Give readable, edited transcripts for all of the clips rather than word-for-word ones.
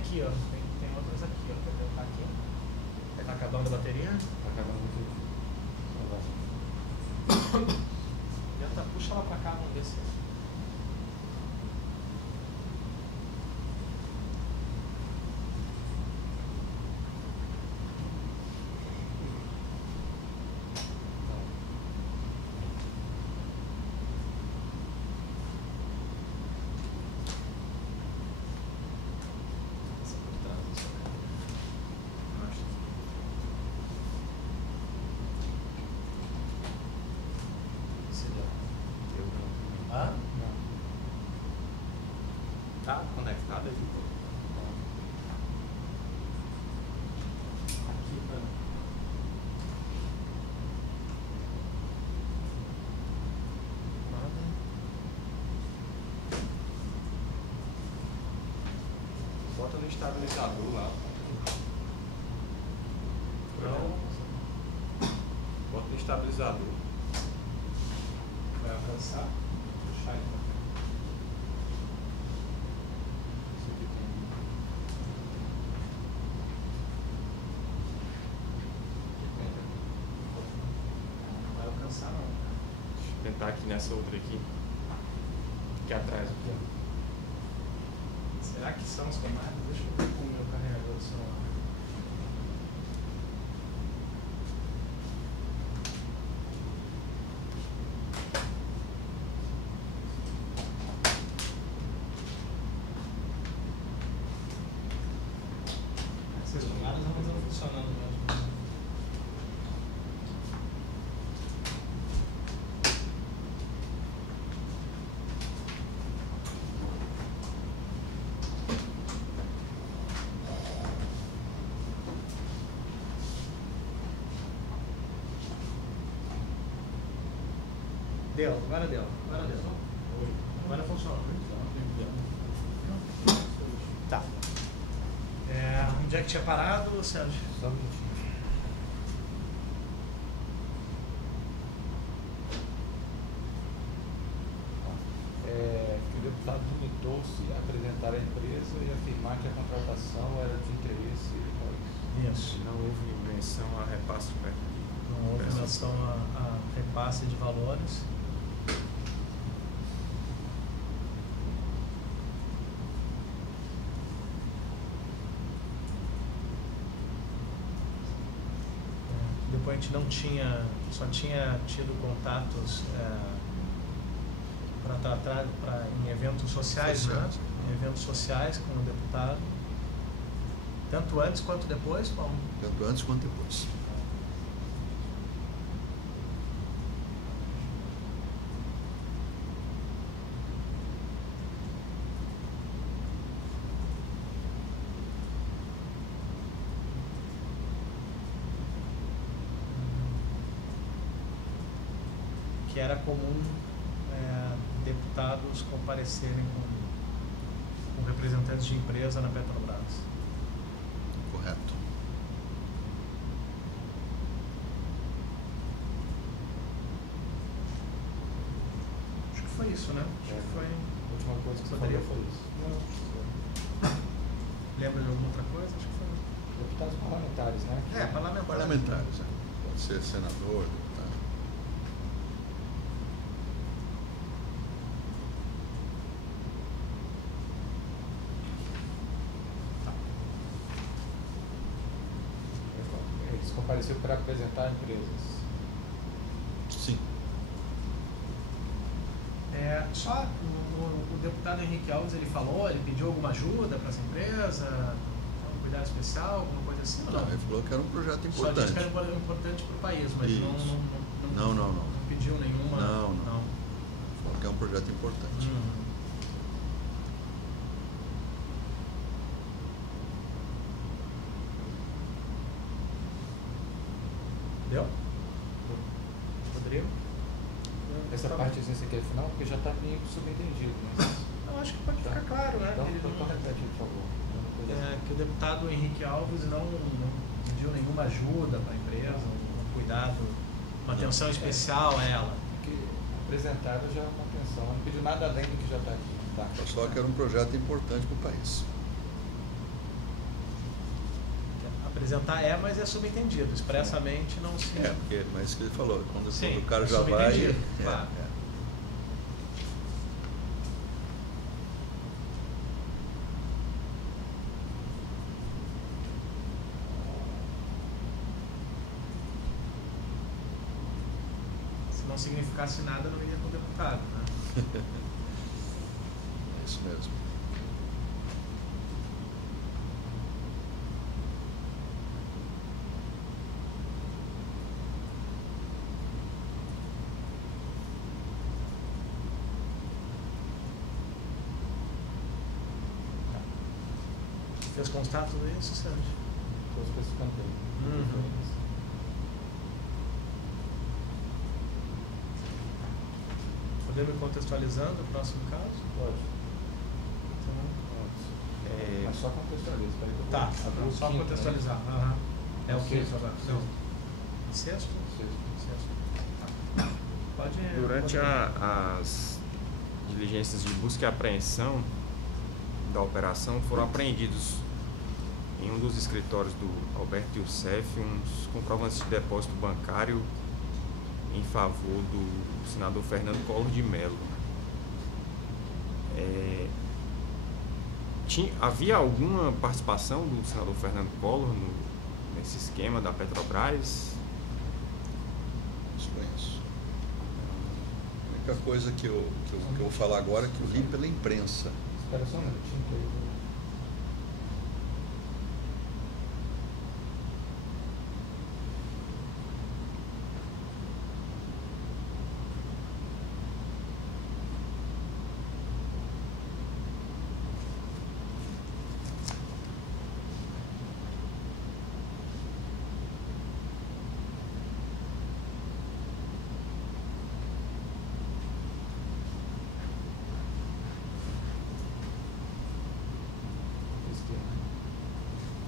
aqui, ó. Tem outras aqui, ó. Quer colocar aqui? Tá acabando a bateria? Tá acabando a bateria. Puxa ela pra cá, vamos ver se... Tá conectado aí? Aqui, mano. Nada. Bota no estabilizador lá. Não. Bota no estabilizador. Vai alcançar? Puxar ele pra cá. Não vai alcançar não. Deixa eu tentar aqui nessa outra aqui. Aqui atrás. Aqui. Será que são os comandos? Deixa eu ver com o meu carregador do celular. Essas tomadas não estão funcionando mesmo. Deu, agora deu. Agora funcionou. Tá. Onde é que tinha parado, Sérgio? Só um minutinho. Que o deputado limitou-se a apresentar a empresa e afirmar que a contratação era de interesse. Isso. Não houve menção a repasse de Não houve menção a repasse de valores. Depois a gente não tinha, só tinha tido contatos para tratar em eventos sociais, né? Em eventos sociais com o deputado. Tanto antes quanto depois, Paulo? Tanto antes quanto depois. Que era comum deputados comparecerem com representantes de empresa na Petrobras. Correto. Acho que foi isso, né? Acho que foi. A última coisa que você Poderia? falou foi isso. Lembra de alguma outra coisa? Acho que foi. Deputados parlamentares, né? Parlamentares, né? Pode ser senador, deputado. Eles compareceram para apresentar empresas. Sim. Só o deputado Henrique Alves, ele falou, ele pediu alguma ajuda para essa empresa, um cuidado especial, alguma coisa assim? Ou não? Ele falou que era um projeto Só importante. disse que era importante para o país, mas Isso. não pediu nenhuma. Não. Falou que é um projeto importante. Deu? Rodrigo? Essa partezinha você quer final? Porque já está meio subentendido, né? Eu acho que pode ficar claro, né? Então, Ele não- repete, por favor. que o deputado Henrique Alves não pediu nenhuma ajuda para a empresa, um cuidado, uma atenção especial a ela. Porque apresentaram já uma atenção, não pediu nada além do que já está aqui. Tá. Só que era um projeto importante para o país. apresentar mas é subentendido, expressamente não se... porque, mas isso que ele falou, quando o cara é já vai... Claro. Se não significasse nada, não iria com deputado, né? É isso mesmo. Fez contato disso, Sérgio? Estou especificando bem. Uhum. Podemos ir contextualizando o próximo caso? Pode. Então, Mas só contextualiza. tá, só quinto, contextualizar. Né? Aham. É o que Sexto. isso agora? Não. Sexto? Sexto. Pode. Durante as diligências de busca e apreensão da operação, foram apreendidos em um dos escritórios do Alberto Youssef uns comprovantes de depósito bancário em favor do senador Fernando Collor de Mello. Havia alguma participação do senador Fernando Collor nesse esquema da Petrobras? Desconheço. A única coisa que eu vou falar agora é que eu li pela imprensa. Espera só um minutinho que eu...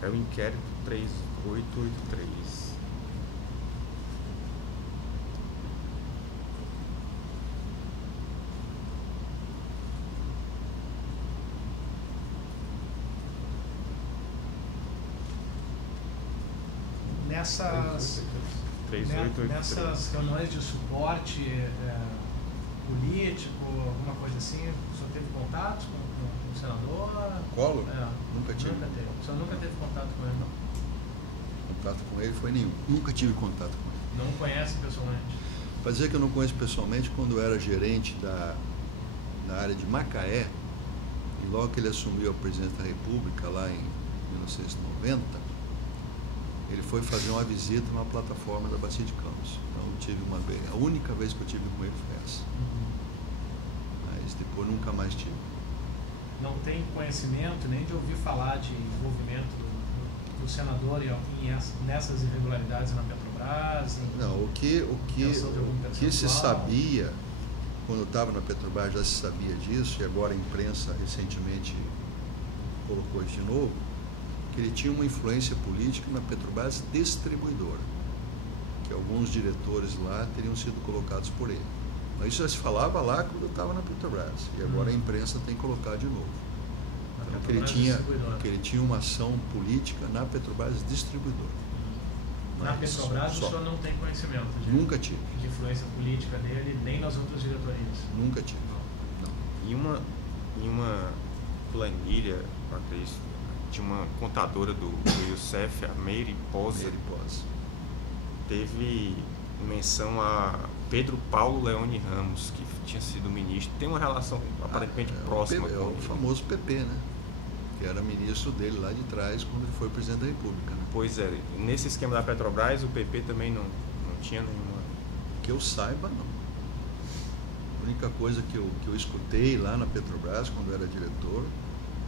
É o inquérito 3883. Nessas reuniões de suporte político, alguma coisa assim, o senhor teve contato com o senador? Collor? Nunca tive. O senhor nunca teve contato com ele, não? Contato com ele foi nenhum. Nunca tive contato com ele. Não conhece pessoalmente? Para dizer que eu não conheço pessoalmente, quando eu era gerente na área de Macaé, e logo que ele assumiu a presidência da República, lá em 1990, ele foi fazer uma visita numa plataforma da Bacia de Campos. Então eu tive uma vez, a única vez que eu tive com ele foi essa. Mas depois nunca mais tive. Não tem conhecimento nem de ouvir falar de envolvimento do senador nessas irregularidades na Petrobras? Não, o que se sabia, quando eu estava na Petrobras já se sabia disso, e agora a imprensa recentemente colocou isso de novo, que ele tinha uma influência política na Petrobras distribuidora, que alguns diretores lá teriam sido colocados por ele. Mas isso já se falava lá quando eu estava na Petrobras, e agora a imprensa tem colocado de novo. Então, que ele tinha uma ação política na Petrobras distribuidora. Na Petrobras o senhor não tem conhecimento Nunca tive. De influência política dele, nem nas outras diretorias? Nunca tive. Não. Em uma planilha, acredito, tinha uma contadora do Youssef, a Meire Poser, teve menção a Pedro Paulo Leone Ramos, que tinha sido ministro, tem uma relação aparentemente próxima com o famoso PP, né? Que era ministro dele lá de trás quando ele foi presidente da República, né? Pois é, nesse esquema da Petrobras o PP também não tinha nenhuma... Que eu saiba, não. A única coisa que eu escutei lá na Petrobras quando eu era diretor,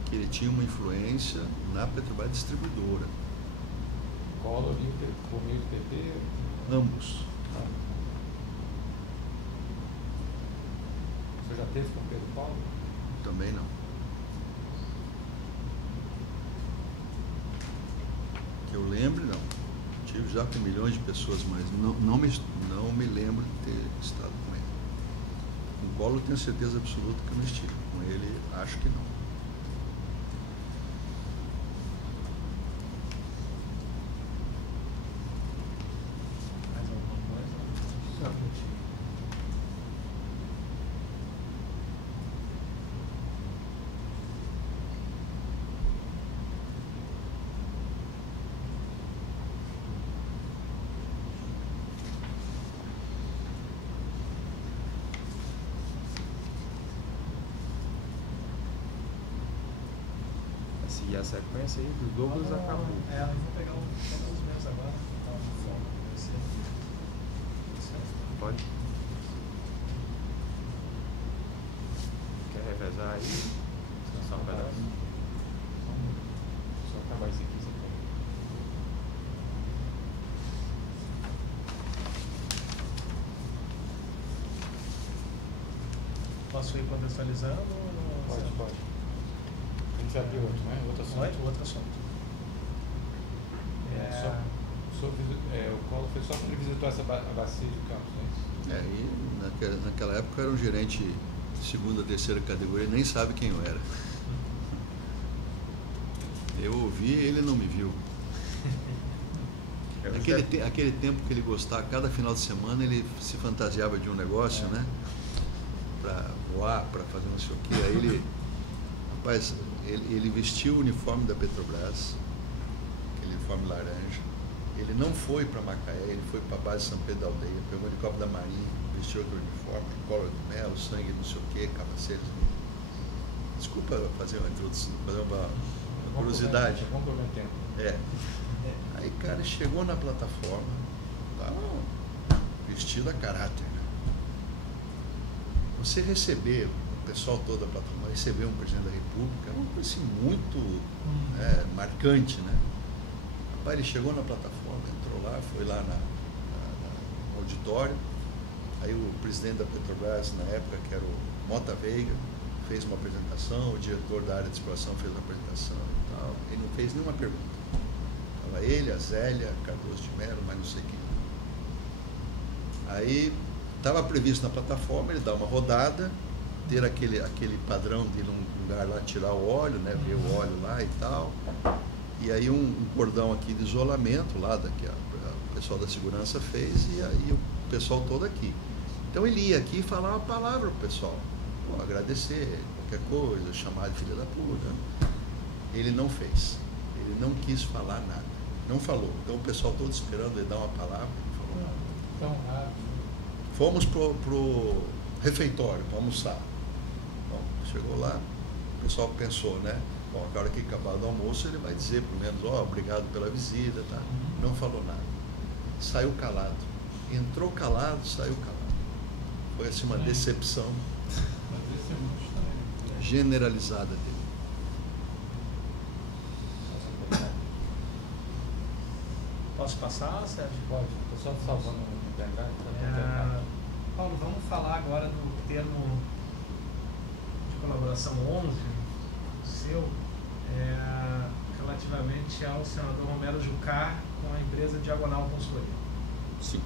que ele tinha uma influência na Petrobras distribuidora. Collor e por meio do PP? Ambos. Você já teve com o Pedro Paulo? Também não. Que eu lembre, não. Tive já com milhões de pessoas, mas não me lembro de ter estado com ele. Com o Collor eu tenho certeza absoluta que eu não estive. Com ele, acho que não. seguir a sequência aí do Douglas, acabou. Eu vou pegar os meus agora. Pode. Quer revezar aí? Descansar um pedaço? Só acabar isso aqui, você pode. Posso ir contextualizando? Pode. A gente vai abrir outro, né? Outro assunto. Outro assunto. O Collor foi só quando ele visitou essa bacia de Campos, né? E naquela época eu era um gerente de segunda, terceira categoria, nem sabe quem eu era. Eu ouvi, ele não me viu. Aquele tempo que ele gostava, cada final de semana ele se fantasiava de um negócio, né? Para voar, para fazer não sei o quê. Aí ele vestiu o uniforme da Petrobras, aquele uniforme laranja. Ele não foi para Macaé, ele foi para a base de São Pedro da Aldeia, pegou o helicóptero da Marinha, vestiu aquele uniforme, cola de mel, sangue, não sei o quê, capacete. Desculpa fazer uma introdução, fazer uma curiosidade. Vamos pelo tempo. Aí, cara, chegou na plataforma, vestido a caráter. Você receber o pessoal todo da plataforma, receber um presidente da República, é uma coisa assim, muito marcante, né? Rapaz, ele chegou na plataforma, entrou lá, foi lá no auditório, aí o presidente da Petrobras, na época, que era o Mota Veiga, fez uma apresentação, o diretor da área de exploração fez uma apresentação e tal, ele não fez nenhuma pergunta. Estava ele, a Zélia, Cardoso de Mello, mas não sei quem. Aí estava previsto na plataforma ele dar uma rodada, ter aquele padrão de ir num lugar lá tirar o óleo, né, ver o óleo lá e tal. E aí um cordão aqui de isolamento lá, que o pessoal da segurança fez, e aí o pessoal todo aqui. Então ele ia aqui falar uma palavra pro pessoal, agradecer, qualquer coisa, chamar de filha da puta. Ele não fez, ele não quis falar nada, não falou. Então o pessoal todo esperando ele dar uma palavra, ele falou nada. Tão rápido. Fomos pro refeitório para almoçar. Bom, chegou lá, o pessoal pensou, né? Bom, a hora que acabar do almoço, ele vai dizer, pelo menos, obrigado pela visita, tá? Não falou nada. Saiu calado. Entrou calado, saiu calado. Foi assim uma decepção generalizada dele. Posso passar, Sérgio? Pode. Estou só salvando o pendrive. Paulo, vamos falar agora do termo de colaboração 11, seu, relativamente ao senador Romero Jucá com a empresa Diagonal Consultoria. Sim.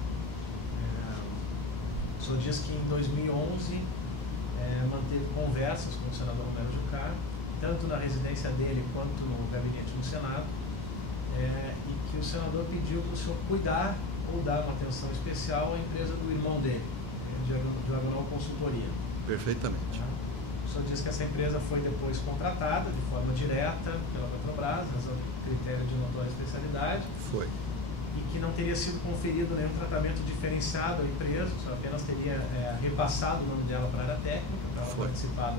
O senhor diz que em 2011 manteve conversas com o senador Romero Jucá, tanto na residência dele quanto no gabinete no Senado, e que o senador pediu para o senhor cuidar ou dar uma atenção especial à empresa do irmão dele, Diagonal Consultoria. Perfeitamente. O senhor diz que essa empresa foi depois contratada de forma direta pela Petrobras, razão de critério de notória especialidade. Foi. E que não teria sido conferido nenhum tratamento diferenciado à empresa, o senhor apenas teria repassado o nome dela para a área técnica, para ela participar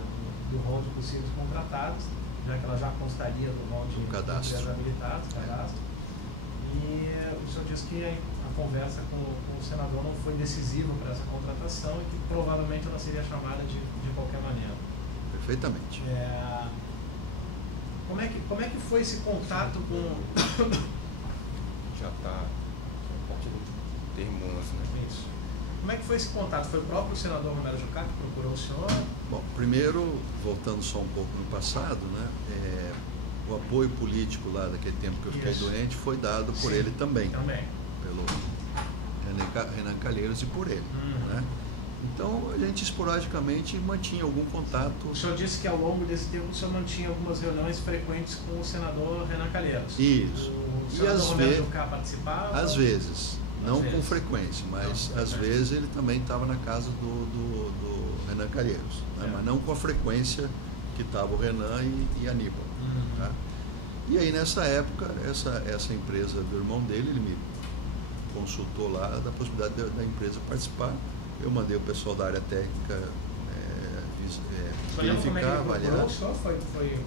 do rol de possíveis contratados, já que ela já constaria do rol de empresas habilitadas, cadastro. E o senhor diz que a conversa com o senador não foi decisiva para essa contratação e que provavelmente ela seria chamada de qualquer maneira. Perfeitamente. Como é que foi esse contato com... Já está termo 11, né? Isso. Como é que foi esse contato? Foi o próprio senador Romero Jucá que procurou o senhor? Bom, primeiro, voltando só um pouco no passado, né, o apoio político lá daquele tempo que eu fiquei doente foi dado por ele também. Pelo Renan Calheiros e por ele. Né? Então, a gente esporadicamente mantinha algum contato. O senhor disse que ao longo desse tempo o senhor mantinha algumas reuniões frequentes com o senador Renan Calheiros. Isso. O senador Romero Jucá participava? Às vezes. Não com frequência, mas às vezes ele também estava na casa do Renan Calheiros. Né? Mas não com a frequência que estava o Renan e Aníbal. Tá? E aí, nessa época, essa empresa do irmão dele, ele me consultou lá da possibilidade da empresa participar. Eu mandei o pessoal da área técnica verificar, avaliar. O senhor foi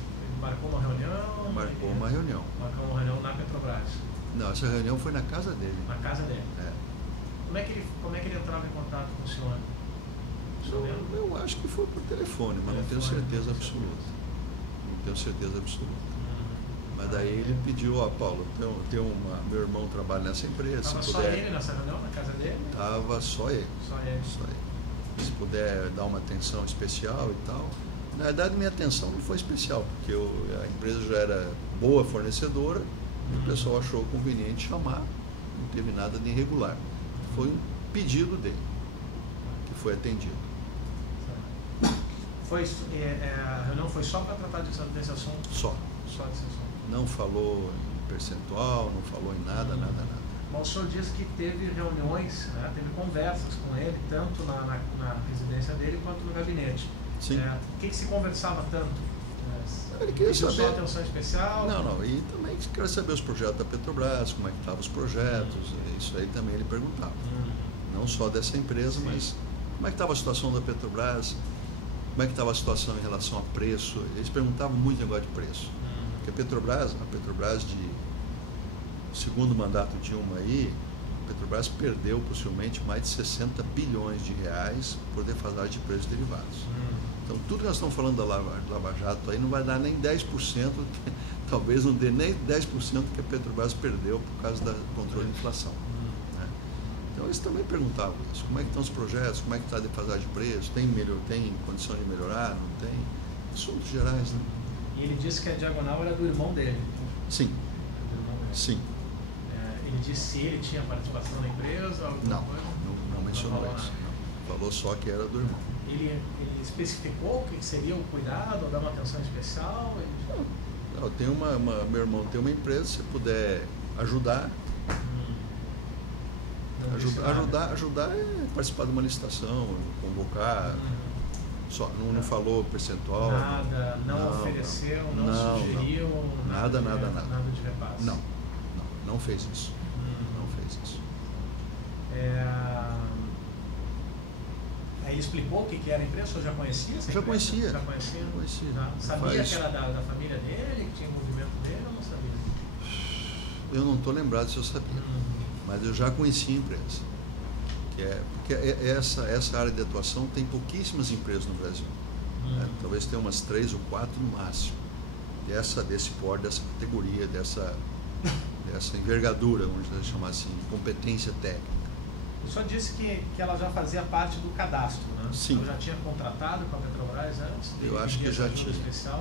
marcou uma reunião? Marcou uma reunião. Marcou uma reunião na Petrobras? Não, essa reunião foi na casa dele. Na casa dele? É. Como é que ele entrava em contato com o senhor? Eu acho que foi por telefone, mas não tenho certeza absoluta. Não tenho certeza absoluta. Mas daí ele pediu, Paulo, meu irmão trabalha nessa empresa. Estava só ele nessa reunião, na casa dele? Estava só ele. Só ele. Se puder dar uma atenção especial e tal. Na verdade, minha atenção não foi especial, porque a empresa já era boa fornecedora e o pessoal achou conveniente chamar, não teve nada de irregular. Foi um pedido dele, que foi atendido. A reunião foi só para tratar desse assunto? Só desse assunto. Não falou em percentual, não falou em nada. Mas o senhor disse que teve reuniões, né, teve conversas com ele, tanto na residência dele quanto no gabinete. Sim. O que se conversava tanto? Ele queria saber. Só atenção especial? Não, e também queria saber os projetos da Petrobras, como é que estavam os projetos, isso aí também ele perguntava. Não só dessa empresa, mas como é que estava a situação da Petrobras, como é que estava a situação em relação a preço. Eles perguntavam muito negócio de preço. Porque a Petrobras de segundo mandato de Dilma aí, a Petrobras perdeu possivelmente mais de 60 bilhões de reais por defasagem de preços derivados. Então, tudo que nós estamos falando da Lava Jato aí não vai dar nem 10%, talvez não dê nem 10% que a Petrobras perdeu por causa do controle de inflação. Né? Então, eles também perguntavam isso, como é que estão os projetos, como é que está a defasagem de preços, tem condição de melhorar, não tem? Assuntos gerais, né? E ele disse que a Diagonal era do irmão dele. Sim. Sim. Ele disse se ele tinha participação na empresa? Não mencionou isso. Não. Falou só que era do irmão. Ele especificou o que seria o cuidado, ou dar uma atenção especial? Não, meu irmão tem uma empresa, se puder ajudar. Ajudar é participar de uma licitação, convocar. Só, não falou percentual. Nada, não ofereceu, não sugeriu. Nada de repasse. Não fez isso. Não fez isso. Aí ele explicou o que era a empresa, o senhor já conhecia? Já conhecia. Sabia que era da família dele, que tinha envolvimento dele, ou não sabia? Eu não estou lembrado se eu sabia, mas eu já conhecia a empresa. Porque essa área de atuação tem pouquíssimas empresas no Brasil. Né? Talvez tenha umas 3 ou 4 no máximo. Desse porte, dessa categoria, dessa envergadura, vamos chamar assim, de competência técnica. O senhor disse que ela já fazia parte do cadastro, né? Sim. Eu já tinha contratado com a Petrobras antes? Eu acho que já tinha.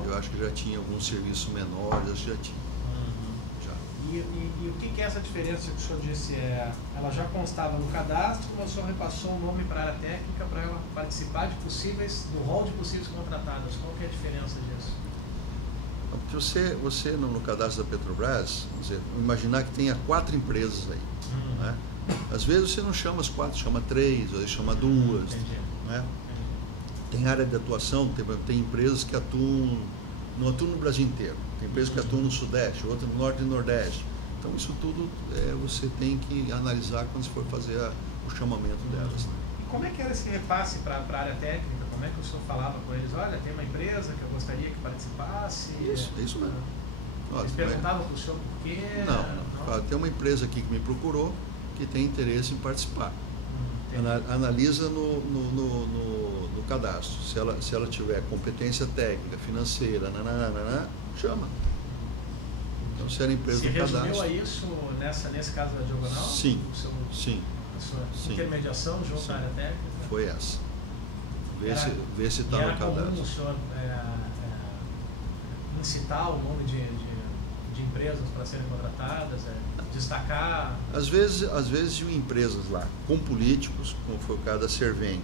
Eu acho que já tinha alguns serviços menores, acho que já tinha. Já. E o que é essa diferença que o senhor disse? Ela já constava no cadastro, mas o senhor repassou o nome para a área técnica para ela participar do rol de possíveis contratadas. Qual que é a diferença disso? Porque você no cadastro da Petrobras, vamos dizer, imaginar que tenha 4 empresas aí. Né? Às vezes você não chama as 4, chama 3, ou chama 2. Né? Tem área de atuação, tem empresas que não atuam no Brasil inteiro. Tem empresas que atuam no Sudeste, outras no Norte e Nordeste. Então isso tudo você tem que analisar quando você for fazer o chamamento delas. Né? E como é que era esse repasse para a área técnica? Como é que o senhor falava com eles? Olha, tem uma empresa que eu gostaria que participasse. Isso mesmo. Eles perguntavam para o senhor por quê? Não. Tem uma empresa aqui que me procurou que tem interesse em participar. Analisa no cadastro. Se ela tiver competência técnica, financeira, chama. Então, se era empresa do cadastro. Você resumiu a isso nesse caso da Diagonal? Sim. A sua intermediação junto à área técnica? Foi essa. Vê se está no cadastro. Era comum o senhor incitar o nome de empresas para serem contratadas, destacar? Às vezes iam empresas lá com políticos, como foi o caso da Serveng,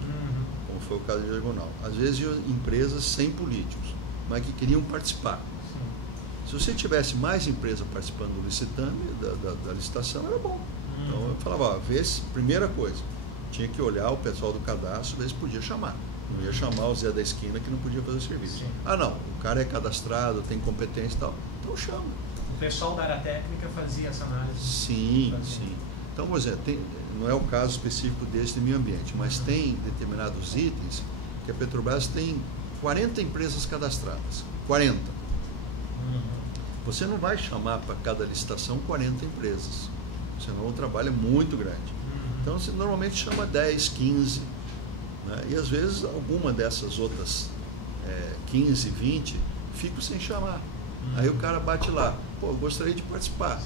como foi o caso da Diagonal. Às vezes iam empresas sem políticos, mas que queriam participar. Se você tivesse mais empresas participando do licitame, da licitação, era bom. Então eu falava, primeira coisa, tinha que olhar o pessoal do cadastro, ver se podia chamar. Não ia chamar o Zé da esquina que não podia fazer o serviço. Não, o cara é cadastrado, tem competência e tal, então chama. O pessoal da área técnica fazia essa análise? Sim. Então, por exemplo, não é o caso específico desse de meio ambiente, mas tem determinados itens que a Petrobras tem 40 empresas cadastradas. 40. Você não vai chamar para cada licitação 40 empresas, senão o trabalho é muito grande. Então você normalmente chama 10, 15, né? E às vezes alguma dessas outras 15, 20 ficam sem chamar. Aí o cara bate lá, pô, eu gostaria de participar.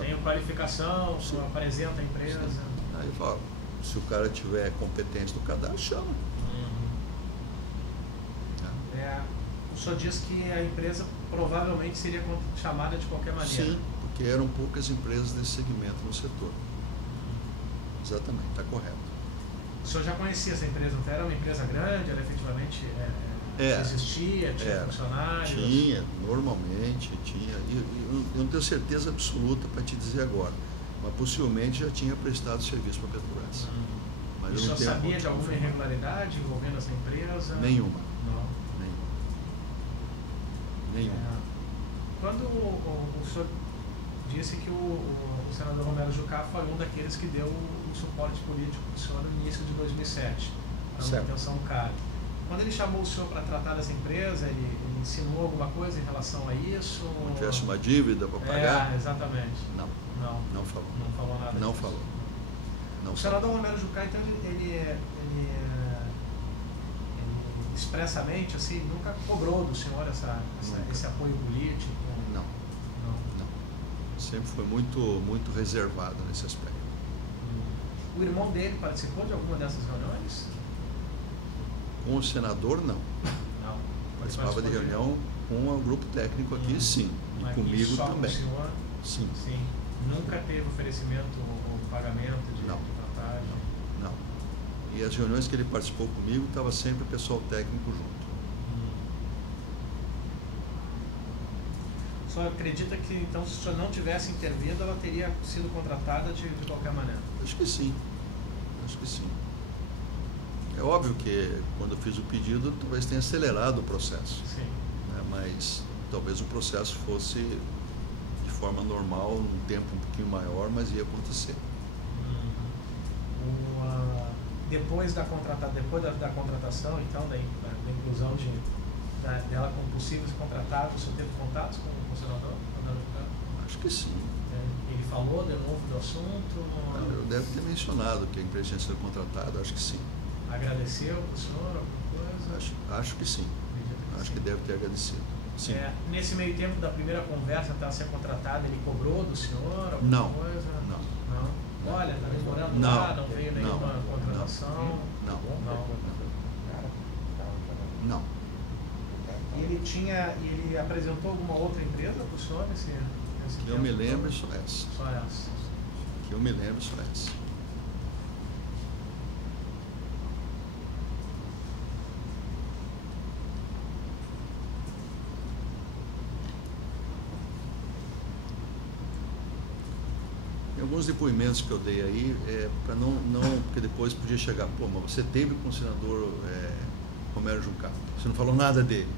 Tem qualificação, apresenta a empresa. Aí fala, se o cara tiver competência no cadastro, chama. O senhor diz que a empresa provavelmente seria chamada de qualquer maneira. Sim, porque eram poucas empresas desse segmento no setor. Exatamente, está correto. O senhor já conhecia essa empresa? Então era uma empresa grande, ela efetivamente existia, tinha funcionários? Tinha, normalmente tinha. Eu não tenho certeza absoluta para te dizer agora, mas possivelmente já tinha prestado serviço para a Petrobras. Mas o senhor sabia de alguma irregularidade envolvendo essa empresa? Nenhuma. Quando o senhor disse que o senador Romero Jucá foi um daqueles que deu o suporte político para o senhor no início de 2007, para a manutenção do cargo. Quando ele chamou o senhor para tratar dessa empresa, ele insinuou alguma coisa em relação a isso? Não tivesse uma dívida para pagar? Exatamente. Não falou. Não falou nada Não disso. falou. O senador Romero Jucá, então, ele expressamente, assim, nunca cobrou do senhor esse apoio político? Não. Sempre foi muito reservado nesse aspecto. O irmão dele participou de alguma dessas reuniões? Com o senador, não. Participava de reunião com o grupo técnico aqui, sim. E comigo só também. Com o senhor? Sim. Nunca teve oferecimento ou pagamento de vantagem? Não. E as reuniões que ele participou comigo, estava sempre o pessoal técnico junto. O senhor acredita que, então, se o senhor não tivesse intervido, ela teria sido contratada de qualquer maneira? Acho que sim. É óbvio que, quando eu fiz o pedido, talvez tenha acelerado o processo. Sim. Né? Mas talvez o processo fosse de forma normal, num tempo um pouquinho maior, mas ia acontecer. Depois da contratação, então, da inclusão dela como possíveis contratados, o senhor teve contatos com o senador? Acho que sim. Ele falou de novo do assunto? Eu deve ter mencionado que a empresa tinha sido contratada, acho que sim. Agradeceu para o senhor alguma coisa? Acho que sim. Acho que deve ter agradecido. Sim. Nesse meio tempo da primeira conversa até ser contratada, ele cobrou do senhor alguma coisa? Não. Olha, está demorando lá, não veio nenhuma contratação? Não. E ele apresentou alguma outra empresa para o senhor nesse que eu me lembro, só essa. Só essa. Que eu me lembro, só essa. Alguns depoimentos que eu dei aí, para não, porque depois podia chegar, pô, mas você teve com o senador Romero Jucá, você não falou nada dele.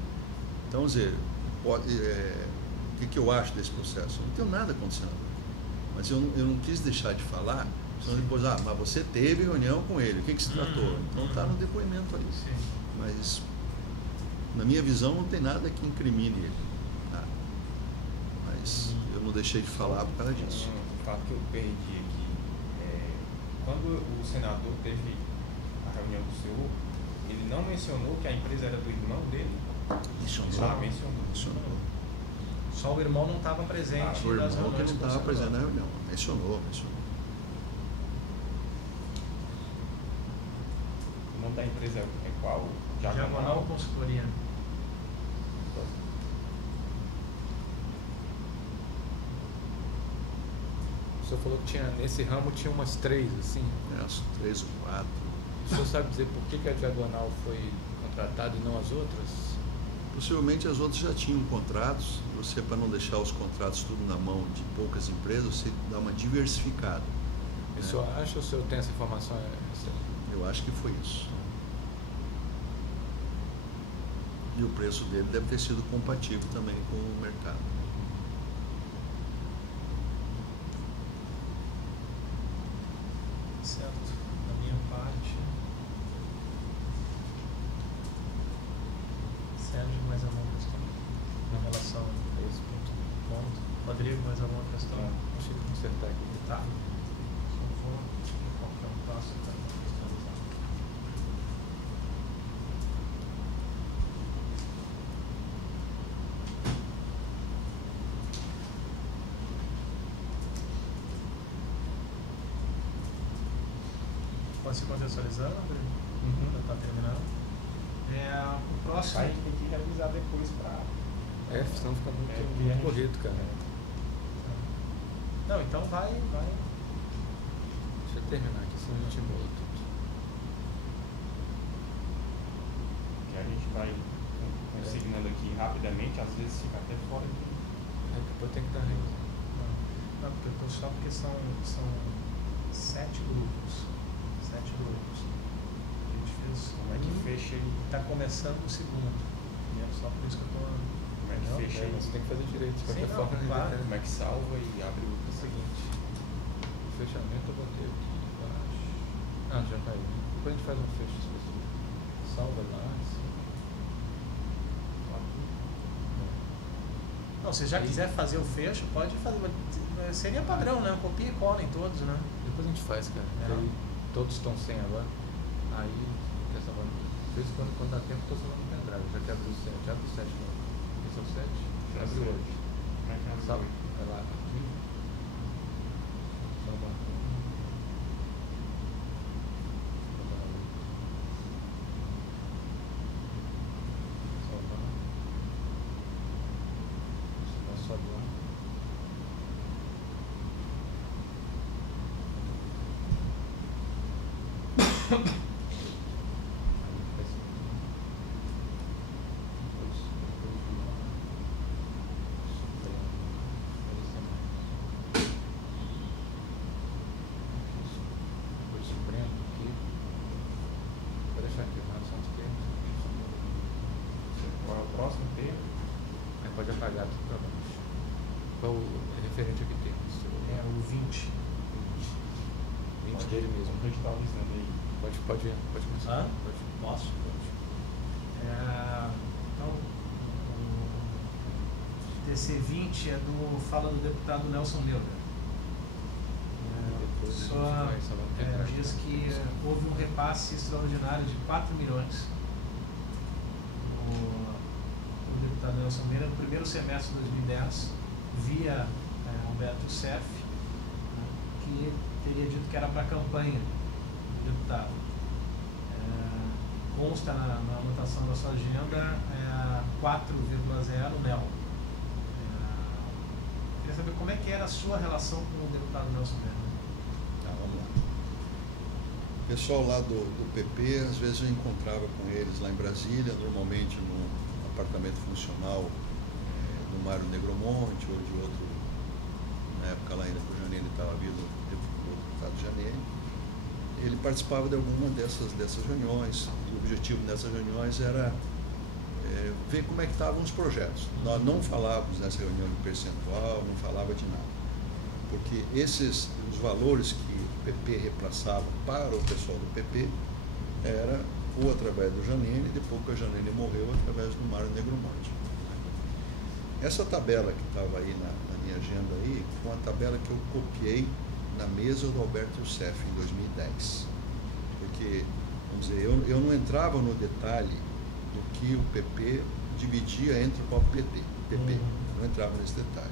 Então, quer dizer, o que eu acho desse processo? Eu não tenho nada com o senador, mas eu não quis deixar de falar, senão depois, mas você teve reunião com ele, o que se tratou? Então está no depoimento aí. Sim. Mas, na minha visão, não tem nada que incrimine ele. Nada. Mas eu não deixei de falar por causa disso. Fato que eu perdi aqui, quando o senador teve a reunião do senhor, ele não mencionou que a empresa era do irmão dele? Mencionou. Só o irmão não estava presente o nas irmão que reuniões. não estava presente na reunião. Mencionou. O nome da empresa é qual? Diagonal Consultoria. O senhor falou que nesse ramo tinha umas 3, assim? Umas 3 ou 4. O senhor sabe dizer por que a Diagonal foi contratada e não as outras? Possivelmente as outras já tinham contratos. Você, para não deixar os contratos tudo na mão de poucas empresas, você dá uma diversificada. O senhor acha ou o senhor tem essa informação? Eu acho que foi isso. E o preço dele deve ter sido compatível também com o mercado. Certo. Da minha parte. Sérgio, mais alguma questão em relação a esse ponto? alguma questão? Achei que consertar aqui. Tá. Só vou ver qual que é o próximo para visualizar. Pode se contextualizando, André? Já está terminando. O próximo. Vai ter que revisar depois para. Senão fica muito corrido, cara. Não, então vai. Deixa eu terminar aqui, senão a gente muda tudo. Que a gente vai consignando aqui rapidamente, às vezes fica até fora de. Depois tem que estar revisando. Não, porque eu tô só porque são 7 grupos. 7 grupos. A gente fez. Como é que fecha aí? Tá começando o segundo. E é só por isso que eu tô. Como é que fecha aí? Você tem que fazer direito, de qualquer Sim, forma. não, claro. Como é que salva e abre o Seguinte, o fechamento eu botei aqui embaixo. Já caiu. Depois a gente faz um fecho específico. Salva lá, assim. Não, se já quiser fazer o fecho, pode fazer. Seria padrão, né? Copia e cola em todos, né? Depois a gente faz, cara. Aí todos estão sem agora. Aí, quer salvar? De vez em quando dá tempo, eu tô salvando o pendrive. Já que abriu o 7, abre o 7 não. Esse é o 7? Já abriu hoje. Como é que abre Salva. hoje? Vai lá, aqui. Salva. Salvar. Sobe lá. Qual é o próximo tema? Aí pode apagar tudo pra baixo. Qual é referente a que tema? É o 20. 20 dele mesmo. A gente tá avisando aí. Pode começar. Hã? Posso? Então, o TC20 fala do deputado Nelson Neuder. Só diz que houve um repasse extraordinário de 4 milhões no deputado Nelson Neuder no primeiro semestre de 2010, via Alberto Youssef, que teria dito que era para a campanha do deputado. Consta na anotação da sua agenda 4,0 NEL. Queria saber como é que era a sua relação com o deputado Nelson Neuder. Tá, vamos lá. O pessoal lá do PP, às vezes eu encontrava com eles lá em Brasília, normalmente no apartamento funcional do Mário Negromonte ou de outro, na época lá ainda que o Janine estava vindo, o deputado Janine. Ele participava de alguma dessas reuniões. O objetivo dessas reuniões era ver como é que estavam os projetos. Nós não falávamos nessa reunião de percentual, não falava de nada. Porque os valores que o PP repassava para o pessoal do PP era ou através do Janine, depois que a Janine morreu, através do Mário Negromonte. Essa tabela que estava aí na minha agenda aí, foi uma tabela que eu copiei na mesa do Alberto Youssef em 2010. Porque, vamos dizer, eu não entrava no detalhe do que o PP dividia entre o próprio PP. Eu não entrava nesse detalhe.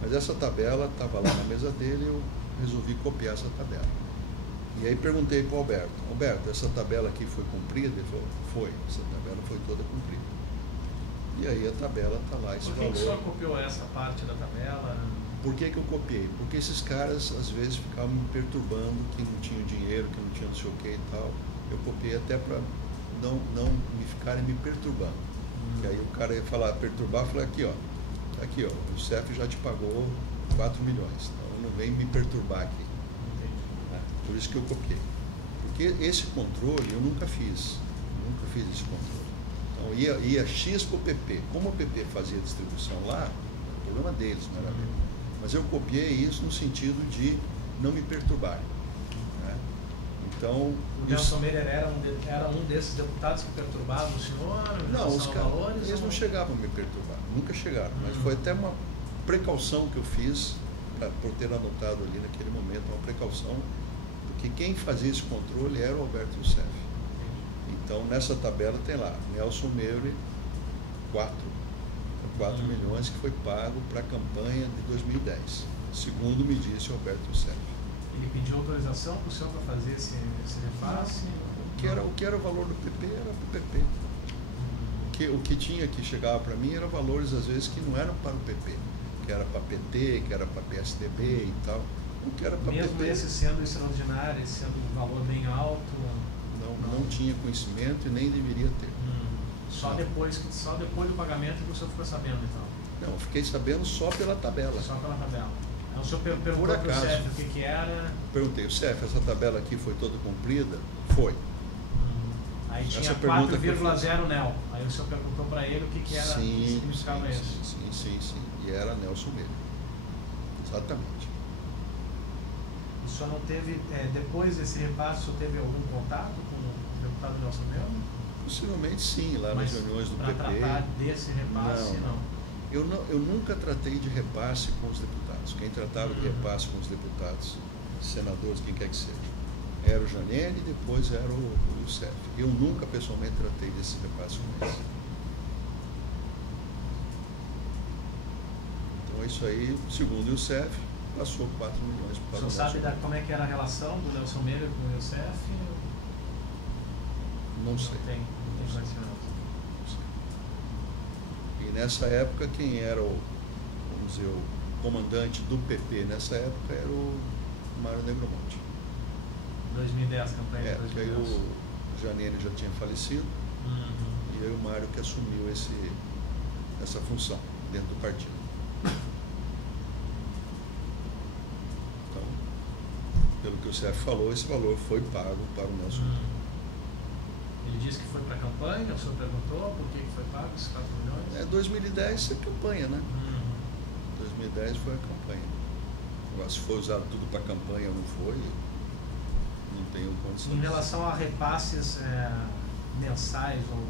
Mas essa tabela estava lá na mesa dele e eu resolvi copiar essa tabela. E aí perguntei para o Alberto, essa tabela aqui foi cumprida? Ele falou, foi, essa tabela foi toda cumprida. E aí a tabela está lá, esse valor. Por que o senhor copiou essa parte da tabela? Por que eu copiei? Porque esses caras, às vezes, ficavam me perturbando, que não tinham dinheiro, que não tinham não sei o que e tal. Eu copiei até para não me ficarem me perturbando. Que aí o cara ia falar, perturbar, eu falei, aqui, ó, o CEF já te pagou 4 milhões, então não vem me perturbar aqui. Por isso que eu copiei. Porque esse controle eu nunca fiz esse controle. Então ia X para o PP. Como o PP fazia a distribuição lá, o problema deles, não era meu. Mas eu copiei isso no sentido de não me perturbarem. Né? Então, o Nelson Meyer era um desses deputados que perturbavam o senhor? Não, os caras eles não chegavam a me perturbar, nunca chegaram. Mas foi até precaução que eu fiz por ter anotado ali naquele momento, uma precaução, porque quem fazia esse controle era o Alberto Youssef. Então, nessa tabela tem lá, Nelson Meire, 4 milhões que foi pago para a campanha de 2010, segundo me disse o Alberto Youssef. Ele pediu autorização para o senhor para fazer esse repasse? O que era o valor do PP era para o PP. O que tinha que chegava para mim eram valores, às vezes, que não eram para o PP, que era para PT, que era para PSDB e tal. O que era para mesmo PP. Esse sendo extraordinário, esse sendo um valor bem alto? Não tinha conhecimento e nem deveria ter. Só depois do pagamento que o senhor ficou sabendo, então? Não, fiquei sabendo só pela tabela. Só pela tabela. Então o senhor perguntou para o CEF o que era? Perguntei, o CEF, essa tabela aqui foi toda cumprida? Foi. Aí tinha 4,0 NEL. Aí o senhor perguntou para ele o que era, o que significava isso? Sim. E era Nelson Meire. Exatamente. O senhor não teve, depois desse repasse, o senhor teve algum contato com o deputado Nelson Meire? Possivelmente sim, lá nas reuniões do PP. Para tratar desse repasse, não? Eu nunca tratei de repasse com os deputados. Quem tratava de repasse com os deputados, senadores, quem quer que seja, era o Janene e depois era o Youssef. Eu nunca pessoalmente tratei desse repasse com eles. Então isso aí, segundo o Youssef, passou 4 milhões para o Nelson. O senhor sabe como é que era a relação do Nelson Meire com o Youssef? Não sei. Não tem conhecimento. E nessa época, quem era vamos dizer, o comandante do PP nessa época era o Mário Negromonte. 2010, campanha de 2010. Porque aí o Janene já tinha falecido, e aí o Mário que assumiu essa função dentro do partido. Então, pelo que o CEF falou, esse valor foi pago para o Nelson. Ele disse que foi para a campanha, o senhor perguntou por que foi pago esses 4 milhões? 2010 é campanha, né? 2010 foi a campanha. Agora, se foi usado tudo para campanha ou não foi, não tenho condição. Em relação a repasses mensais ou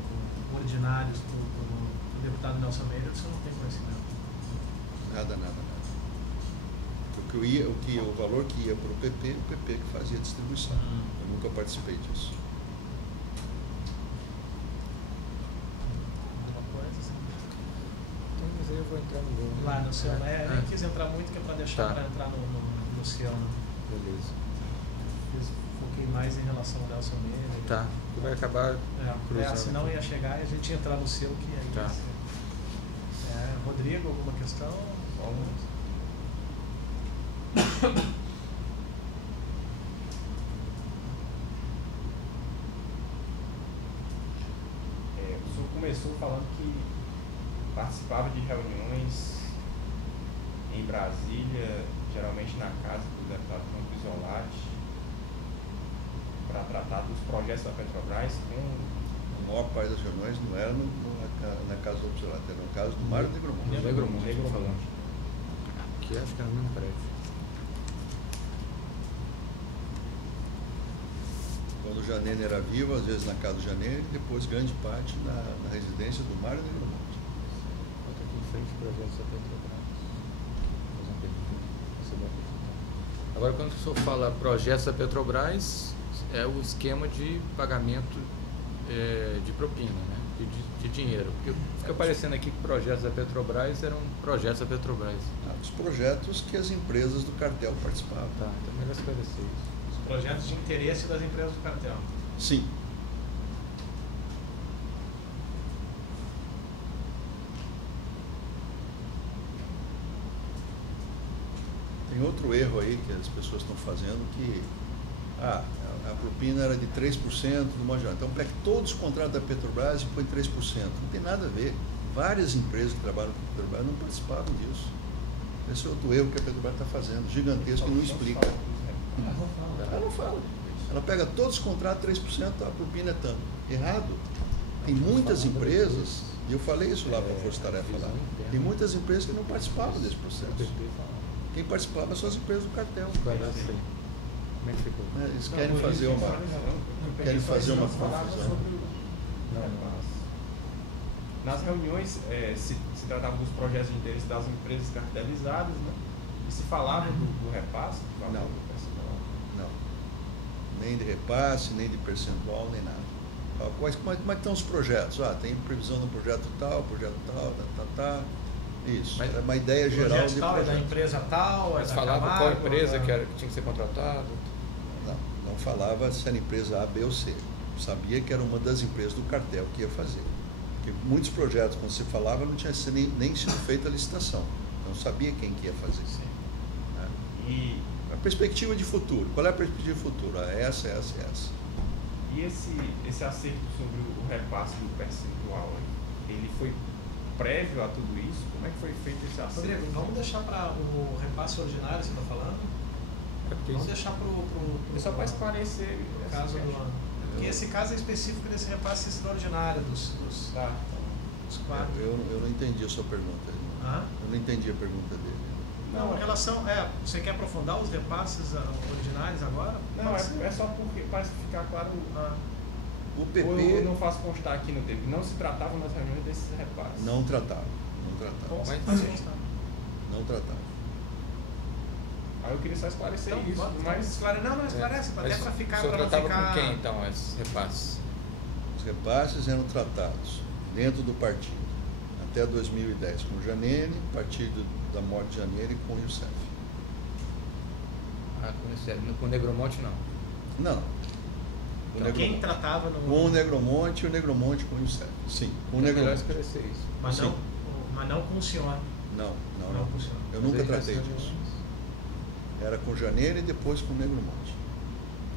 ordinários para o deputado Nelson Meire, o senhor não tem conhecimento? Nada. O valor que ia para o PP que fazia a distribuição. Eu nunca participei disso. Mas aí eu vou entrar no lá no seu, nem quis entrar muito, que é para deixar para entrar no Luciano. Beleza. Foquei mais em relação ao Nelson Meire. Tá, que vai acabar cruzando. Senão ia chegar e a gente ia entrar no seu, que aí tá. Rodrigo, alguma questão? O senhor começou falando que participava de reuniões em Brasília, geralmente na casa do deputado Campos Isolati, para tratar dos projetos da Petrobras com... A maior parte das reuniões não era na casa do Isolati, era no caso do Mário Negromonte. Negromonte. Que acho que era no mesmo prédio. Quando o Janene era vivo, às vezes na casa do Janene, e depois grande parte na residência do Mário Negromonte. Aqui em frente ao projeto da Petrobras. Agora, quando o senhor fala projetos da Petrobras, é o esquema de pagamento de propina, né? De dinheiro. Porque fica parecendo aqui que projetos da Petrobras eram projetos da Petrobras. Os projetos que as empresas do cartel participavam. Tá, então é melhor esclarecer isso. Os projetos de interesse das empresas do cartel. Sim. Tem outro erro aí que as pessoas estão fazendo que a propina era de 3% do modo geral. Então pega todos os contratos da Petrobras e põe 3%. Não tem nada a ver. Várias empresas que trabalham com a Petrobras não participavam disso. Esse é outro erro que a Petrobras está fazendo, gigantesco, e não explica. Ela não fala. Ela pega todos os contratos, 3%, a propina é tanto. Errado. Tem muitas empresas, e eu falei isso lá para a Força Tarefa lá, tem muitas empresas que não participavam desse processo. Quem participava são as empresas do cartel. Como é que ficou? Eles querem fazer uma confusão. Nas reuniões se tratava dos projetos de interesse das empresas cartelizadas, né? E se falava do repasse? Não. Nem de repasse, nem de percentual, nem nada. Como é que estão os projetos? Tem previsão do projeto tal, Isso. Mas era uma ideia geral de tal, é da empresa tal, mas falava qual empresa que tinha que ser contratado? Não falava se era empresa A, B ou C. Sabia que era uma das empresas do cartel que ia fazer. Porque muitos projetos, quando se falava, não tinha nem sido feita a licitação. Não sabia quem que ia fazer. Sim. E a perspectiva de futuro. Qual é a perspectiva de futuro? Essa. E esse acerto sobre o repasse do percentual, ele foi prévio a tudo isso? Como é que foi feito esse acerto? Rodrigo, vamos deixar para o repasse ordinário, você está falando? Vamos deixar para o... Só para esclarecer caso porque esse caso é específico desse repasse extraordinário dos quatro. Eu não entendi a sua pergunta. Eu não entendi a pergunta dele. Não, em relação... você quer aprofundar os repasses ordinários agora? Não, é só porque, para ficar claro... O PP... Eu não faço constar aqui no tempo. Não se tratava nas reuniões desses repasses. Não tratava. Não tratava. Aí eu queria só esclarecer isso. Não esclarece, até para ficar... O senhor tratava com quem, então, esses repasses? Os repasses eram tratados dentro do partido. Até 2010 com o Janene, partido da morte de Janeiro, e com o Youssef. Com o Youssef. Com o Negromonte, não? Não. Então, quem tratava no... Com o Negromonte e o Negromonte com o Youssef. Sim, com o Negromonte. Melhor esclarecer isso. Mas não com o senhor. Não com o senhor. Eu nunca tratei disso. Era com o Janeiro e depois com o Negromonte.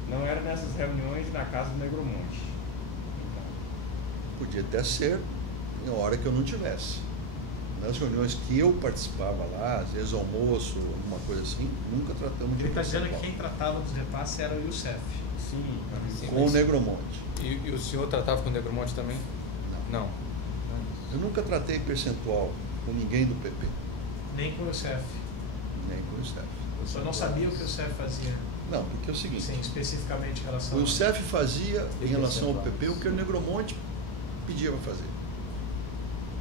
Não era nessas reuniões na casa do Negromonte? Então. Podia até ser em hora que eu não tivesse. Nas reuniões que eu participava lá, às vezes almoço, alguma coisa assim, nunca tratamos de... Ele está dizendo que quem tratava dos repasses era o Youssef. Sim, com o Negromonte. E o senhor tratava com o Negromonte também? Não. Eu nunca tratei percentual com ninguém do PP. Nem com o Youssef? Nem com o Youssef. O senhor não sabia o que o Youssef fazia? Não, porque é o seguinte... Sim, especificamente em relação... O Youssef fazia em relação ao PP o que o Negromonte pedia para fazer.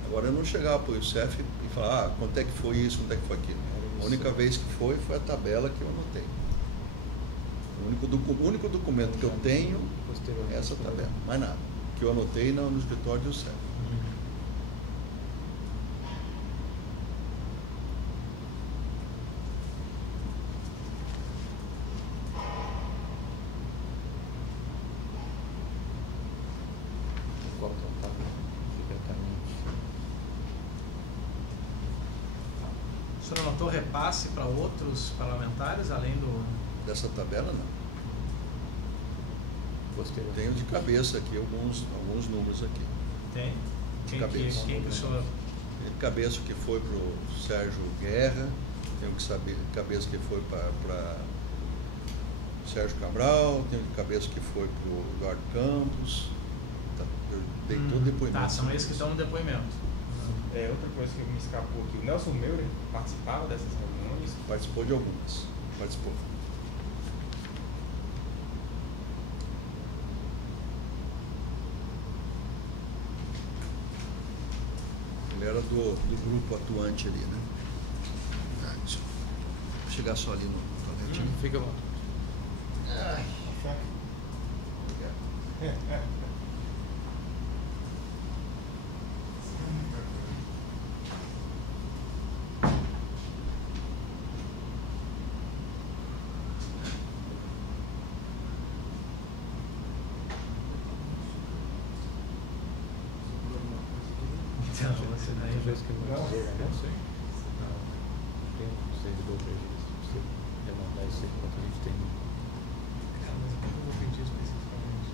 Agora eu não chegava para o Youssef e falava, quanto é que foi isso, quanto é que foi aquilo. A única vez que foi a tabela que eu anotei. O único documento que eu tenho é essa tabela, mais nada. Que eu anotei no escritório do Youssef. O senhor anotou repasse para outros parlamentares, além dessa tabela, não. Tenho de cabeça aqui alguns números aqui. Tem? Quem que o senhor... Tenho de cabeça que foi para o Sérgio Guerra, tenho que saber de cabeça que foi para Sérgio Cabral, tenho de cabeça que foi para o Eduardo Campos. Eu dei todo o depoimento. Tá, são esses que estão no depoimento. Outra coisa que me escapou aqui, o Nelson Meurer participava dessas reuniões? Participou de algumas. Participou. Ele era do grupo atuante ali, né? Vou chegar só ali no toaletinho. Fica bom. Não sei. Não tem um servidor para você demandar esse enquanto a gente tem. Mas eu vou pedir especificamente.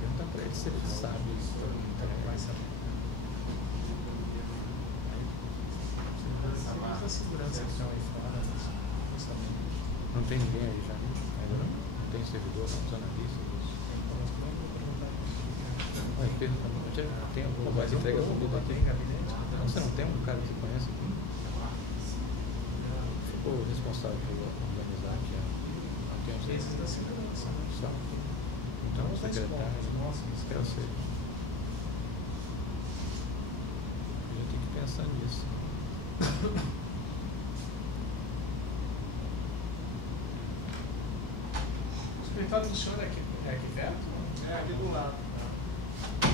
Pergunta para ele se ele sabe isso. Não vai saber. A segurança que estão aí fora, não tem ninguém aí já? Não tem servidor, não dos analistas. Tem alguma coisa entrega tudo aqui em gabinete? Você não tem um cara que conhece aqui? Ficou responsável por organizar aqui? Não tem um esses da segurança. Só. Então, o secretário. Nossa, isso eu sei. pensar nisso. O escritório do senhor é aqui perto? É aqui do lado.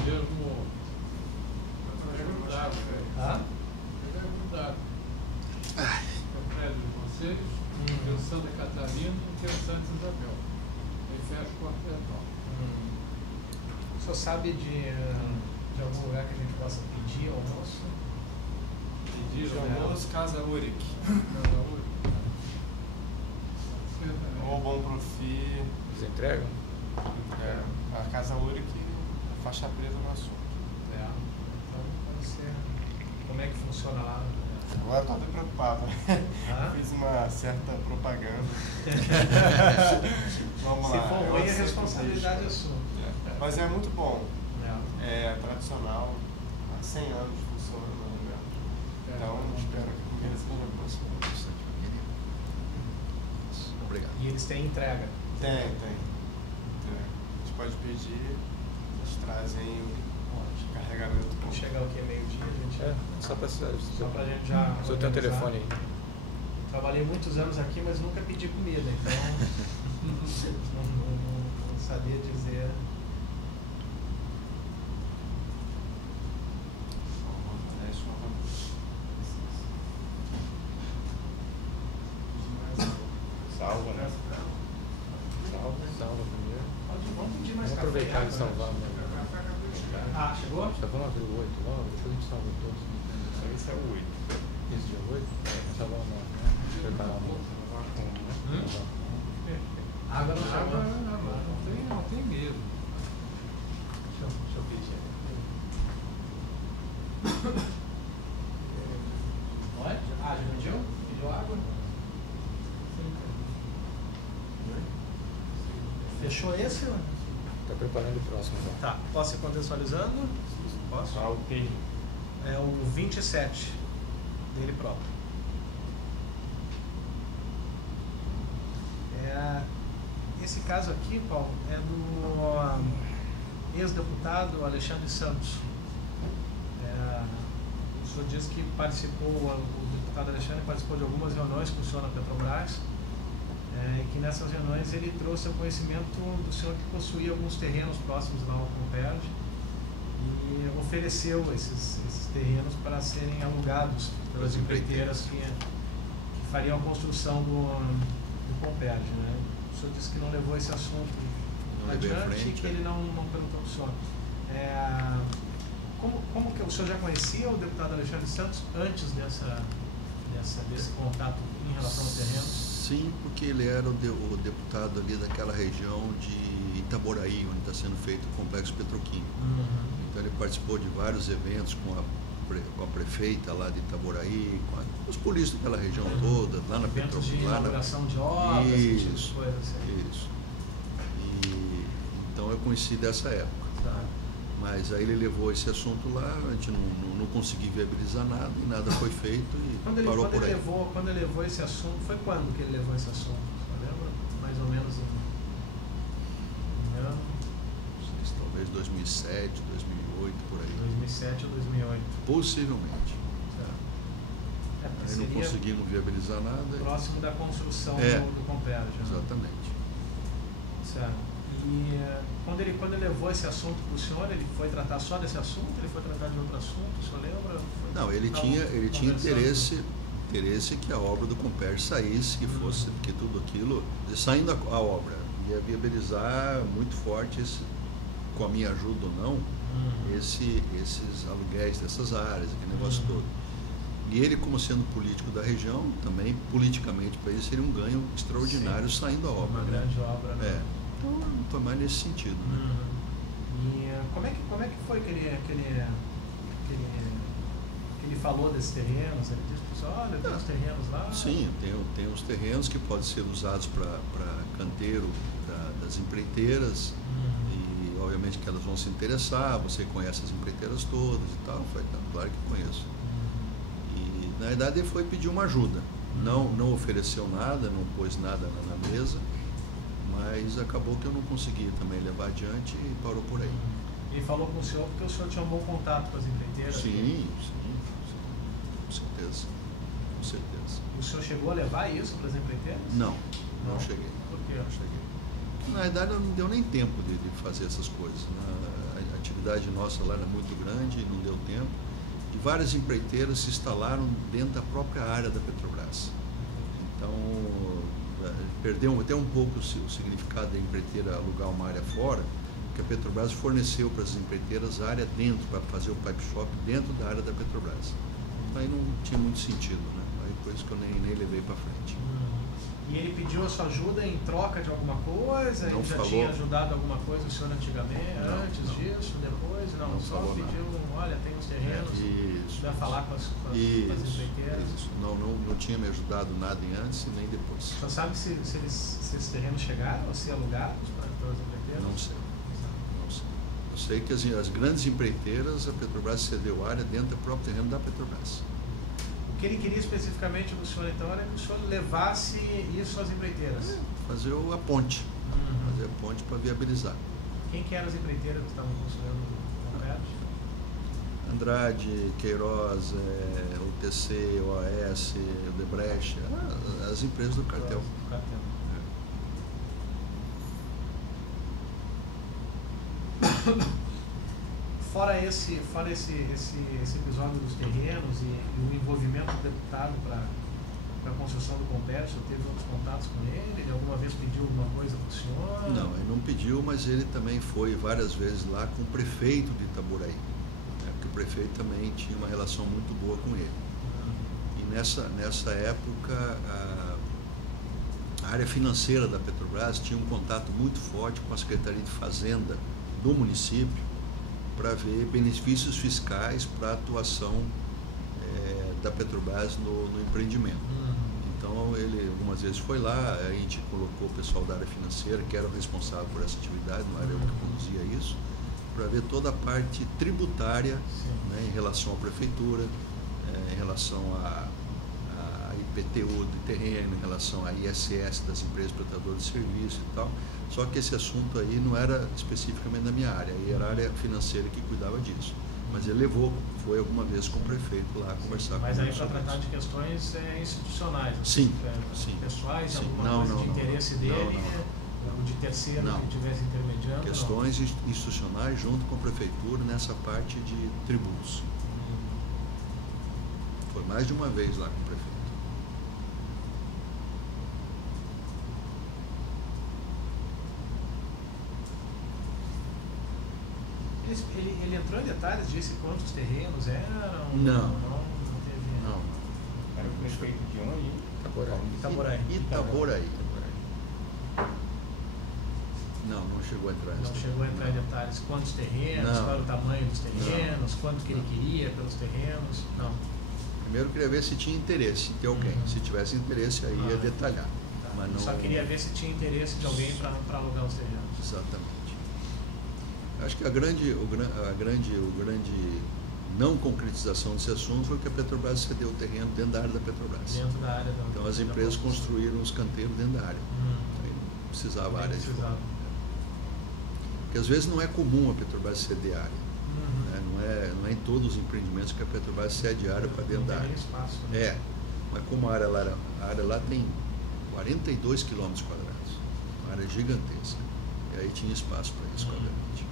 Mesmo. É grudado, velho. Ah? Ele é grudado. É o prédio de vocês, tem o Santa Catarina e tem o Santa Isabel. Aí fecha o quartel. O senhor sabe de algum lugar que a gente possa pedir almoço? Pedir almoço, Casa Uric. Ou Bom Profi. Eles entregam? A Casa Uric, a faixa preta no assunto. Então pode ser. Como é que funciona lá? Agora eu tô até preocupado. Fiz uma certa propaganda. Vamos lá. Se for ruim, a responsabilidade é sua. Mas é muito bom. É tradicional. Há 100 anos funcionando, né? Então espero que a comida seja boa. Obrigado. E eles têm entrega? Tem. A gente pode pedir, eles trazem o carregamento. Quando chegar o que? Meio-dia, a gente. Só pra gente já. Só tem um telefone aí. Trabalhei muitos anos aqui, mas nunca pedi comida, então não sabia dizer. Salva, né? Salva primeiro. Vamos pedir mais Vamos café. aproveitar e salvar. Chegou? Já vamos abrir o 8 logo, depois a gente salva todos. Esse é o 8. Esse dia 8? Salvar o 9, né? Preparar o 9. Água não chegou. Não tem mesmo. Deixa eu pedir. Oi? Já pediu? Pediu água? Fechou esse? Está preparando o próximo já. Tá. Posso ir contextualizando? Posso? Ok. É o 27 dele próprio. Esse caso aqui, Paulo, é do ex-deputado Alexandre Santos. O senhor disse que participou, o deputado Alexandre participou de algumas reuniões com o senhor na Petrobras, e que nessas reuniões ele trouxe o conhecimento do senhor que possuía alguns terrenos próximos lá ao Comperj e ofereceu esses terrenos para serem alugados pelas empreiteiras que fariam a construção do Comperj, né? O senhor disse que não levou esse assunto adiante e que ele não perguntou para o senhor. Como que o senhor já conhecia o deputado Alexandre Santos antes desse contato em relação aos terrenos? Sim, porque ele era o deputado ali daquela região de Itaboraí, onde está sendo feito o complexo petroquímico. Então ele participou de vários eventos com a prefeita lá de Itaboraí, com os políticos daquela região toda, lá na Petrobras. De lá inauguração de obras, isso, tipo de coisa assim. Isso. Então eu conheci dessa época. Tá. Mas aí ele levou esse assunto lá, a gente não conseguiu viabilizar nada e nada foi feito e parou por aí. Quando ele levou esse assunto, foi quando que ele levou esse assunto? Você lembra? Mais ou menos em ano? Talvez 2007, 2008, por aí. 2007 ou 2008. Possivelmente. Aí não conseguimos viabilizar nada. Próximo da construção do Comperj. Exatamente. Certo. E quando ele levou esse assunto para o senhor, ele foi tratar só desse assunto? Ele foi tratar de outro assunto? O senhor lembra? Não, ele tinha interesse que a obra do Comperj saísse, que fosse, que tudo aquilo, saindo a obra, ia viabilizar muito forte, com a minha ajuda ou não, esses aluguéis dessas áreas, aquele negócio todo. E ele, como sendo político da região, também politicamente para ele seria um ganho extraordinário saindo a obra. Uma grande obra, né? Então foi mais nesse sentido. Né? E como é que foi que ele falou desses terrenos? Ele disse para o pessoal, olha, tem uns terrenos lá. Sim, tem uns terrenos que podem ser usados para canteiro das empreiteiras. E obviamente que elas vão se interessar, você conhece as empreiteiras todas e tal. Foi, claro que conheço. E na verdade ele foi pedir uma ajuda. Não ofereceu nada, não pôs nada na mesa. Mas acabou que eu não consegui também levar adiante e parou por aí. Ele falou com o senhor porque o senhor tinha um bom contato com as empreiteiras? Sim. certeza. Com certeza. O senhor chegou a levar isso para as empreiteiras? Não cheguei. Por quê? Não cheguei. Na verdade, não deu nem tempo de fazer essas coisas. A atividade nossa lá era muito grande, não deu tempo. E várias empreiteiras se instalaram dentro da própria área da Petrobras. Então, perdeu até um pouco o significado da empreiteira alugar uma área fora, porque a Petrobras forneceu para as empreiteiras área dentro, para fazer o pipe shop dentro da área da Petrobras. Então, aí não tinha muito sentido, né? Aí foi isso que eu nem levei para frente. E ele pediu a sua ajuda em troca de alguma coisa? Não ele já falou. Tinha ajudado alguma coisa o senhor antigamente, Não, antes não. disso, depois? Não só pediu, olha, tem uns terrenos, Isso. vai falar com as empreiteiras? Isso. Não tinha me ajudado nada em antes e nem depois. O senhor sabe se esses terrenos chegaram a ser alugados pelas empreiteiras? Não sei. Eu sei que as grandes empreiteiras, a Petrobras cedeu área dentro do próprio terreno da Petrobras. O que ele queria especificamente do senhor, então, era que o senhor levasse isso às empreiteiras? Fazer a ponte. Fazer a ponte para viabilizar. Quem que eram as empreiteiras que estavam construindo o prédio? Andrade, Queiroz, UTC, OAS, Odebrecht, as empresas do cartel. Fora esse episódio dos terrenos e o envolvimento do deputado para a construção do complexo, teve outros contatos com ele? Ele alguma vez pediu alguma coisa para o senhor? Não, ele não pediu, mas ele também foi várias vezes lá com o prefeito de Itaboraí, né, porque o prefeito também tinha uma relação muito boa com ele. E nessa época, a área financeira da Petrobras tinha um contato muito forte com a Secretaria de Fazenda do município para ver benefícios fiscais para a atuação da Petrobras no empreendimento. Então, ele algumas vezes foi lá, a gente colocou o pessoal da área financeira, que era o responsável por essa atividade, não era eu que conduzia isso, para ver toda a parte tributária, né, em relação à prefeitura, em relação a IPTU de terreno, em relação a ISS das empresas prestadoras de serviço e tal. Só que esse assunto aí não era especificamente da minha área, aí era a área financeira que cuidava disso. Mas ele foi alguma vez com o prefeito lá conversar com ele. Mas aí para tratar de questões institucionais? Sim. Pessoais, sim. Alguma coisa de interesse dele, ou de terceiro que estivesse intermediando? Questões institucionais junto com a prefeitura nessa parte de tributos. Foi mais de uma vez lá com o prefeito. Ele entrou em detalhes, disse quantos terrenos eram? Não. Era o prefeito de onde? Itaboraí. Não chegou a entrar em detalhes. Não chegou a entrar em detalhes. Quantos terrenos, qual era o tamanho dos terrenos, quanto que ele queria pelos terrenos? Não. Primeiro eu queria ver se tinha interesse de alguém. Se tivesse interesse, aí ia detalhar. Tá. Mas não... Só queria ver se tinha interesse de alguém para alugar os terrenos. Exatamente. Acho que a grande não concretização desse assunto foi que a Petrobras cedeu o terreno dentro da área da Petrobras. Dentro da área da Então as empresas construíram os canteiros dentro da área. Aí não precisava área de fora. Porque às vezes não é comum a Petrobras ceder área. Né? Não é em todos os empreendimentos que a Petrobras cede área para dentro da área. Espaço, né? Mas como a área lá tem 42 quilômetros quadrados, uma área gigantesca. E aí tinha espaço para isso, obviamente.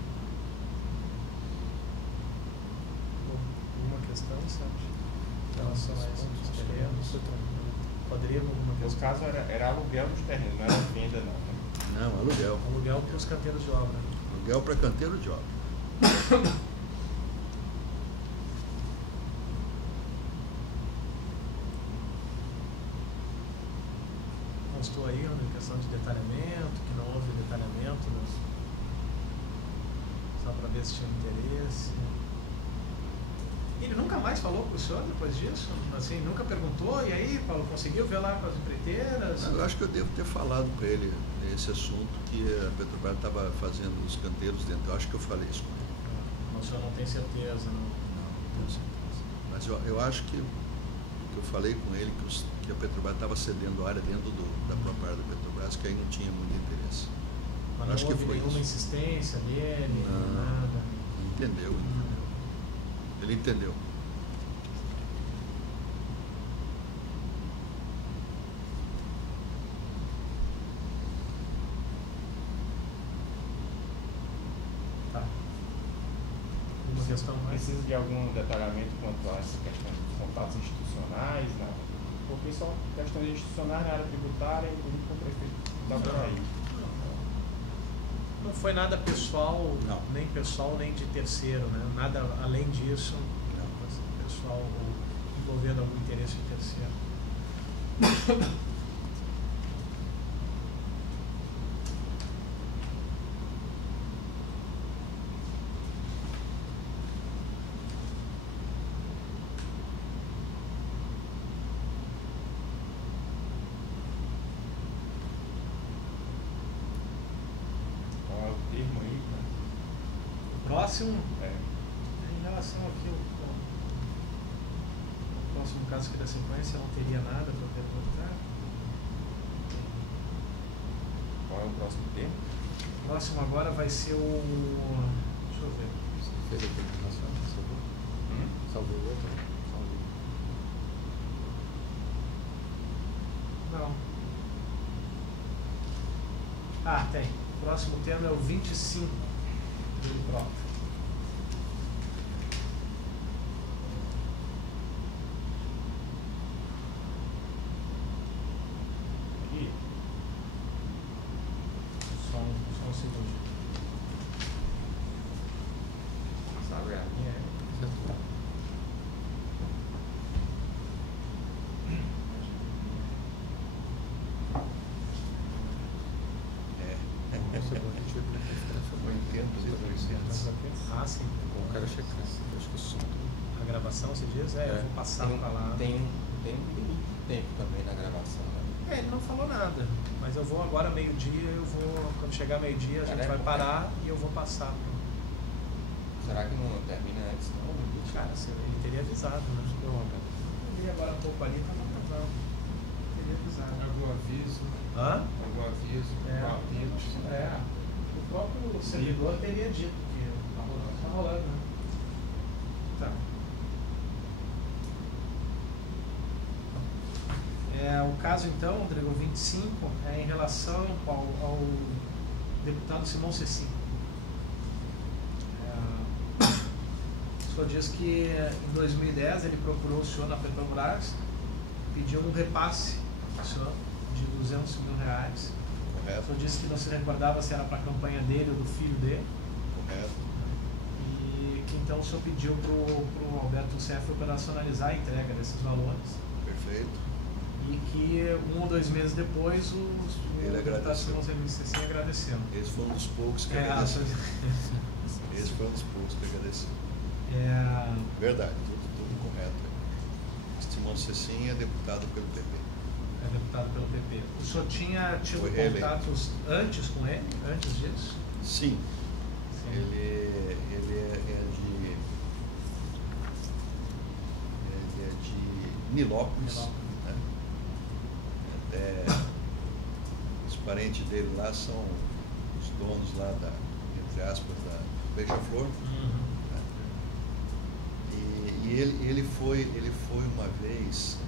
Alguma questão, Sérgio? Em relação a esses terrenos? Rodrigo, alguma questão? No caso era aluguel dos terrenos, não era venda não. Né? Não, aluguel. Aluguel para os canteiros de obra. Aluguel para canteiro de obra. Constou aí uma questão de detalhamento, que não houve detalhamento, né? Só para ver se tinha interesse. Ele nunca mais falou com o senhor depois disso? Assim, nunca perguntou? E aí, Paulo, conseguiu ver lá com as empreiteiras? Eu acho que eu devo ter falado para ele esse assunto, que a Petrobras estava fazendo os canteiros dentro. Eu acho que eu falei isso com ele. Mas o senhor não tem certeza, não? Não tenho certeza. Mas eu acho que eu falei com ele que a Petrobras estava cedendo área dentro da própria área da Petrobras, que aí não tinha muito interesse. Mas não houve nenhuma insistência dele, nada? Entendeu. Ele entendeu. questão mais. Precisa de algum detalhamento quanto a essa questão dos contatos institucionais, porque só questões institucionais na área tributária, inclusive com o prefeito da Bahia. Não foi nada pessoal, Não. nem pessoal, nem de terceiro, né? Nada além disso, não. Pessoal envolvendo algum interesse de terceiro. Próximo, em relação aqui ao próximo caso aqui da sequência, não teria nada para perguntar. Qual é o próximo termo? O próximo agora vai ser o... Deixa eu ver. Você fez a publicação? Salvou? Salvou o outro? Salvou. Não. Ah, tem. O próximo termo é o 25 do próprio. Só um segundo. Sabe a Ah, sim. O cara checar, acho que o som. A gravação, você diz? Eu vou passar para lá. Tem um limite de tempo também na gravação, né? Ele não falou nada, mas eu vou agora meio-dia, quando chegar meio-dia a gente vai parar e eu vou passar. Será que não termina antes? Não, cara, ele teria avisado, né? Eu vi agora há pouco ali, estava atrasado. Teria avisado. Algum aviso? Hã? Algum aviso? O próprio servidor teria dito que tá rolando, né? Tá. O caso então, Rodrigo, 25, é em relação ao deputado Simão Cecim. O senhor diz que em 2010 ele procurou o senhor na Petrobras, pediu um repasse ao senhor de R$200 mil. Correto. O senhor disse que não se recordava se era para a campanha dele ou do filho dele. Correto. E que então o senhor pediu para o Alberto Cef operacionalizar a entrega desses valores. Perfeito. E que 1 ou 2 meses depois Ele agradeceu. Cecim agradecendo. Esse foi um dos poucos que agradeceu. Esse foi um dos poucos que agradeceu. Verdade, tudo correto. Simão Cecim é deputado pelo PP. É deputado pelo PP. O senhor tinha tido contatos antes com ele? Antes disso? Sim. Ele é de Nilópolis. Né? Até os parentes dele lá são os donos lá da, entre aspas, da Beija-Flor. E ele foi uma vez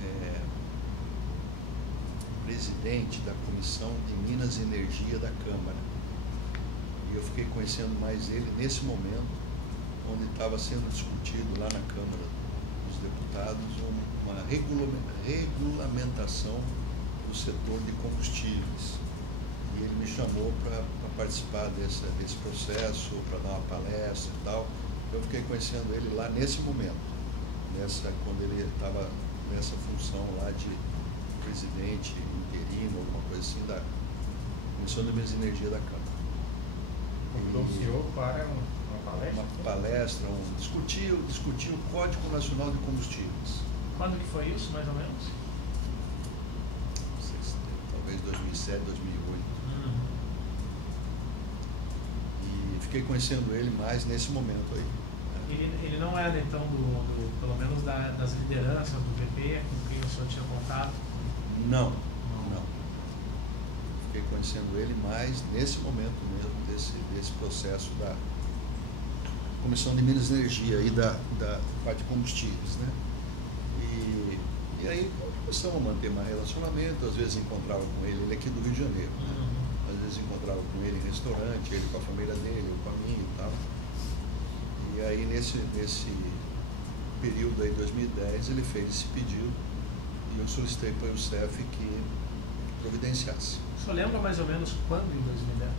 presidente da Comissão de Minas e Energia da Câmara. E eu fiquei conhecendo mais ele nesse momento, onde estava sendo discutido lá na Câmara dos Deputados uma regulamentação do setor de combustíveis. E ele me chamou para participar desse processo, para dar uma palestra e tal. Eu fiquei conhecendo ele lá nesse momento, quando ele estava nessa função lá de presidente interino, alguma coisa assim, da Comissão de Minas e Energia da Câmara. Convidou o senhor para uma palestra? Uma palestra, discutir o Código Nacional de Combustíveis. Quando que foi isso, mais ou menos? Não sei se, talvez 2007, 2008. E fiquei conhecendo ele mais nesse momento aí. Ele não era, então, pelo menos das lideranças do PP, com quem o senhor tinha contato? Não. Fiquei conhecendo ele mais nesse momento mesmo, desse processo da Comissão de Minas e Energia e da parte de combustíveis, né? E aí começamos a manter mais relacionamento, às vezes encontrava com ele é aqui do Rio de Janeiro, né? Às vezes encontrava com ele em restaurante, ele com a família dele, eu com a minha e tal. E aí, nesse período aí, 2010, ele fez esse pedido e eu solicitei para o CEF que providenciasse. O senhor lembra mais ou menos quando em 2010?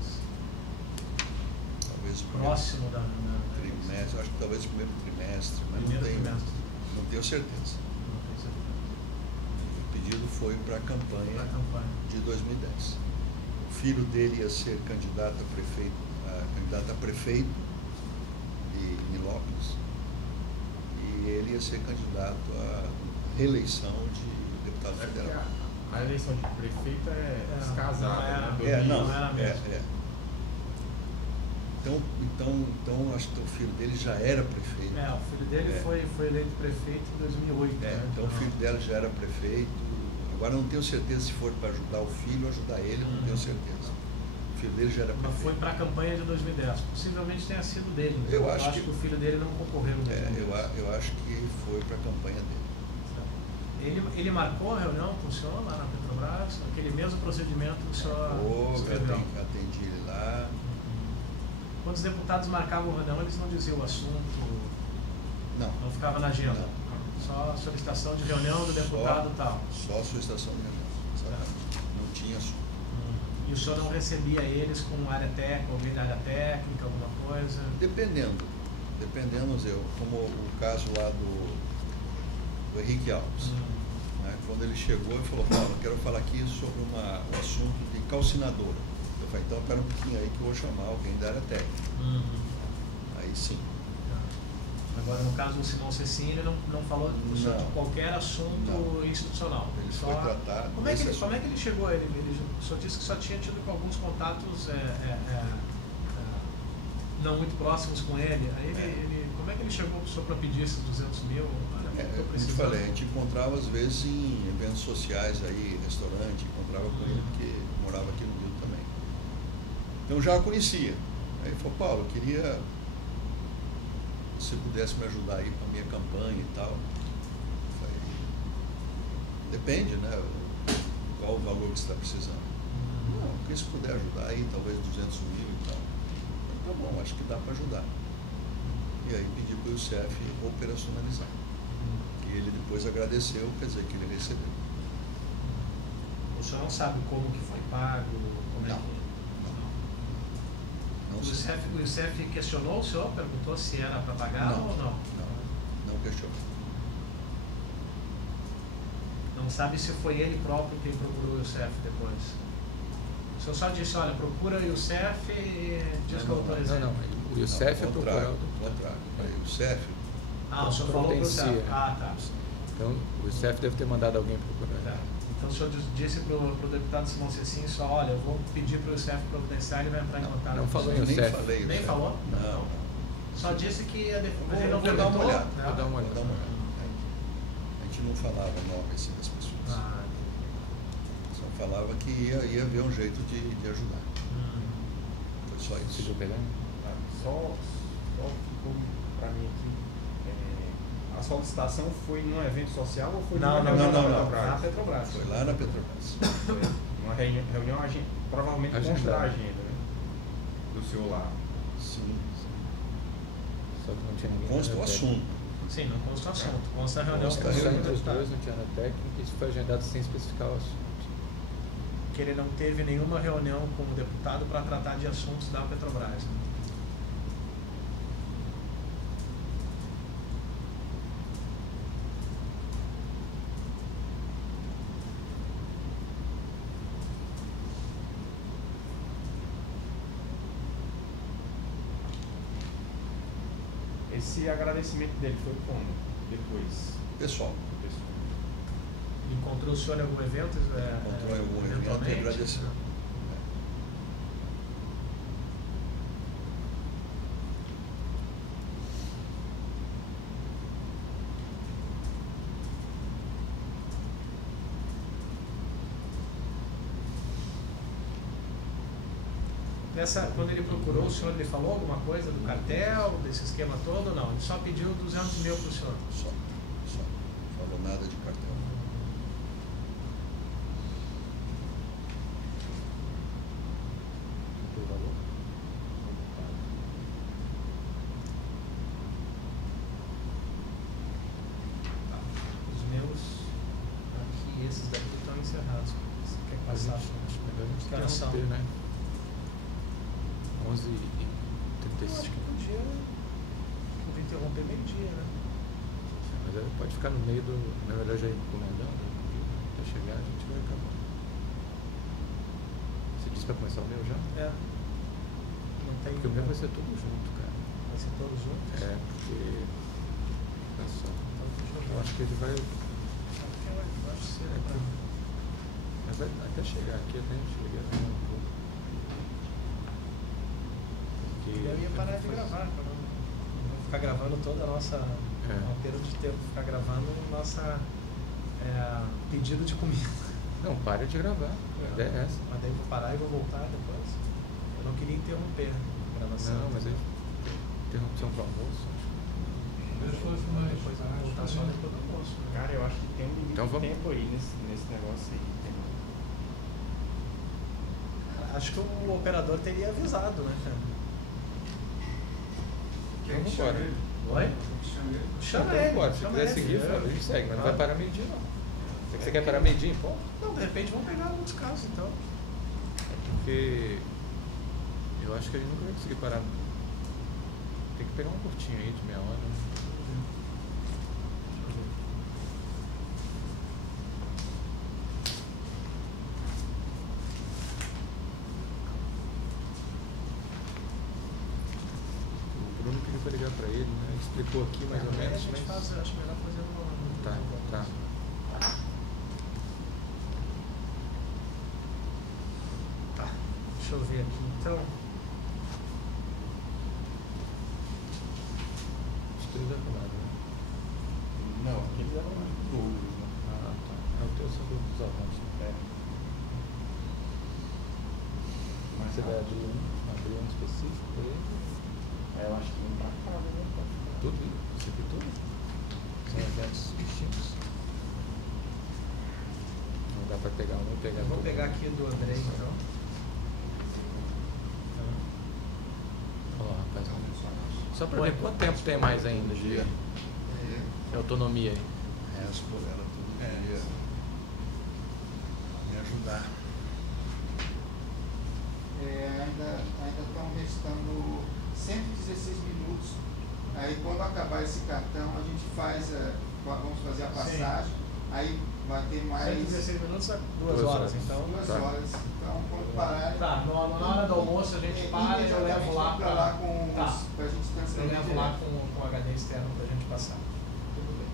Talvez próximo da trimestre, acho que talvez o primeiro trimestre, mas não tenho certeza. O pedido foi para a campanha de 2010. O filho dele ia ser candidato a prefeito de Nilópolis e ele ia ser candidato à reeleição de deputado federal. A eleição de prefeito é descasada, não era mesmo. Então, acho que o filho dele já era prefeito. O filho dele foi eleito prefeito em 2008. Então o filho dela já era prefeito. Agora não tenho certeza se for para ajudar o filho ou ajudar ele, não tenho certeza. O filho dele já era prefeito. Mas foi para a campanha de 2010. Possivelmente tenha sido dele. Eu acho que o filho dele não concorreu em 2010. Eu acho que foi para a campanha dele. Ele marcou a reunião com o senhor lá na Petrobras? Aquele mesmo procedimento que o senhor escreveu? Atendi ele lá. Quando os deputados marcavam a reunião, eles não diziam o assunto? Não ficava na agenda? Não. Só solicitação de reunião do deputado e tal? Só solicitação de reunião. Não tinha assunto. E o senhor não recebia eles com área técnica, alguém da área técnica, alguma coisa? Dependendo, como o caso lá do Henrique Alves. Né? Quando ele chegou e falou, Paulo, eu quero falar aqui sobre um assunto de calcinadora. Eu falei, então espera um pouquinho aí que eu vou chamar alguém da área técnica. Aí sim. Agora, no caso do Simão Cecim, ele não falou de qualquer assunto institucional. Ele foi tratado. Como é que ele chegou? Ele só disse que só tinha tido alguns contatos não muito próximos com ele. Aí como é que ele chegou para pedir esses 200 mil? Como eu te falei, a gente encontrava às vezes em eventos sociais aí, restaurante, encontrava com ele porque morava aqui no Rio também. Então já a conhecia. Aí ele falou, Paulo, eu queria se pudesse me ajudar aí com a minha campanha e tal. Eu falei, depende, né? Qual o valor que você está precisando? Não, porque se puder ajudar aí, talvez 200 mil e tal. Tá bom, acho que dá para ajudar. E aí pedi para o CEF operacionalizar. E ele depois agradeceu, quer dizer que ele recebeu. O senhor não sabe como que foi pago? O CEF questionou o senhor? Perguntou se era para pagar ou não? Não questionou. Não sabe se foi ele próprio quem procurou o CEF depois? O senhor só disse, olha, procura o CEF e diz que eu autorizei. Não, o IUCEF é procurado. O contrário. O CEF... o senhor falou para o CEF. Tá. Então, o IUCEF deve ter mandado alguém procurar. Tá. Então, o senhor disse para o deputado Simão Cecim só, olha, eu vou pedir para o IUCEF providenciar, ele vai entrar em contato. Não falou em IUCEF. Nem falou? Não. Só disse que ele não vou dar uma olhada. Vou dar uma olhada. A gente não falava nome assim das pessoas. Só falava que ia ver um jeito de ajudar. Foi só isso. Conseguiu pegar? Só ficou para mim aqui. A solicitação foi num evento social ou foi na Petrobras? Foi lá na Petrobras. Uma reunião provavelmente consta da agenda, né? Do senhor lá. Sim. Só que não tinha ninguém. Consta o assunto. Sim, não consta o assunto. Consta a reunião. Só entre os dois, não tinha nada técnico, isso foi agendado sem especificar o assunto. Que ele não teve nenhuma reunião com o deputado para tratar de assuntos da Petrobras. Esse agradecimento dele foi como? Depois? Pessoal. Encontrou o senhor em algum evento? Encontrou em algum evento e agradeceu. Quando ele procurou o senhor, ele falou alguma coisa do cartel, desse esquema todo ou não? Ele só pediu 200 mil para o senhor? Só. Não falou nada de cartel. operação. interromper, né? Eu acho 11h35. que podia interromper meio-dia, né? Mas pode ficar no meio do... Não é melhor já ir encomendando, né? Até chegar a gente vai acabar. Você disse para começar o meu já? É. Não tem... Porque o meu vai ser tudo junto, cara. Vai ser todos juntos? É, porque... Olha só. Então, Eu acho que ele vai... Eu acho que seria pra... Mas vai até chegar aqui, até a gente ligar um pouco. Porque... Eu ia parar de gravar, para não ficar gravando toda a nossa... Uma perda de tempo, ficar gravando nossa pedido de comida. Não, para de gravar. A ideia é essa. Mas daí vou parar e vou voltar depois. Eu não queria interromper a gravação. Não, mas aí interrupção para o almoço. Depois mais. Depois eu vou voltar só depois do almoço. Né? Cara, eu acho que tem um limite Então, vamos... de tempo aí nesse negócio aí. Acho que o operador teria avisado, né, cara? Vamos embora. Oi? Chama ele. Pode, se quiser seguir, a gente segue, mas não vai parar meio-dia, não. Você quer parar meio-dia em ponto? Não, de repente vamos pegar alguns casos, então. Porque eu acho que a gente nunca vai conseguir parar. Tem que pegar um curtinho aí de meia hora. O Bruno pediu para ligar para ele, né? Ele explicou aqui mais ou menos, mas... acho melhor fazer no... Tá. Deixa eu ver aqui, então. Os três arrumados, né? Não, aqueles eram dúvidas, né? Ah, tá. É o teu são dos avanços. É. Mas Você vai abrir um específico para ele? eu acho que não tá caro, né? Tudo? Isso aqui tudo? São eventos distintos. Não dá para pegar um e pegar Vou tudo. pegar aqui do André, então. Olha lá, rapaz. Só para ver quanto tempo tem mais ainda de autonomia aí. Por ela todo dia me ajudar. Ainda estão restando 116 minutos. Aí quando acabar esse cartão a gente faz, vamos fazer a passagem. Sim. Aí vai ter mais 116 minutos, 2 horas, então. 2 horas. Então quando parar. Tá, na hora do almoço a gente para e eu levo lá pra gente transferir. Eu levo lá com o HD externo pra gente passar. Tudo bem.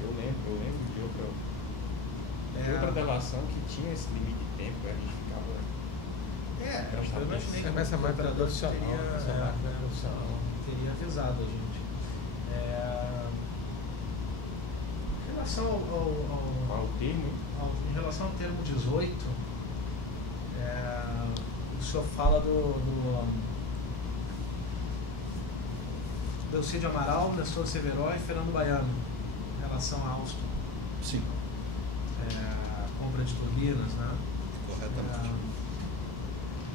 Eu lembro de outra delação que tinha esse limite de tempo, a gente ficava. Eu imaginei que essa máquina operador profissional, teria avisado a gente. Em relação ao termo? Em relação ao termo 18, o senhor fala do Belcídio Amaral, Nestor Severo e Fernando Baiano, em relação a Alstom. Sim. Compra de turbinas, né? Corretamente.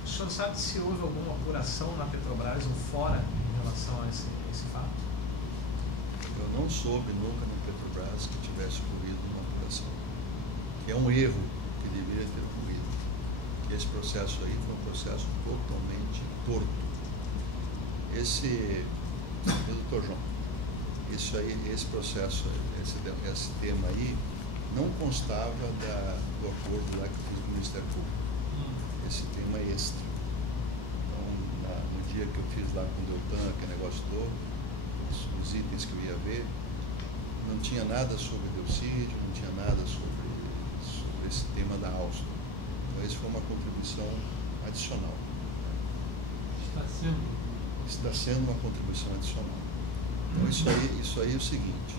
O senhor sabe se houve alguma apuração na Petrobras ou fora em relação a esse fato? Eu não soube nunca na Petrobras que tivesse ocorrido uma apuração. Que é um erro que deveria ter ocorrido. Esse processo aí foi um processo totalmente torto. Doutor João, esse processo, esse tema aí, não constava do acordo lá que eu fiz com o Ministério Público. Esse tema é extra. Então, no dia que eu fiz lá com o Deltan, aquele negócio todo, os itens que eu ia ver, não tinha nada sobre Belcídio, não tinha nada sobre esse tema da Alstom. Então, essa foi uma contribuição adicional. Está sendo uma contribuição adicional. Então, isso aí é o seguinte.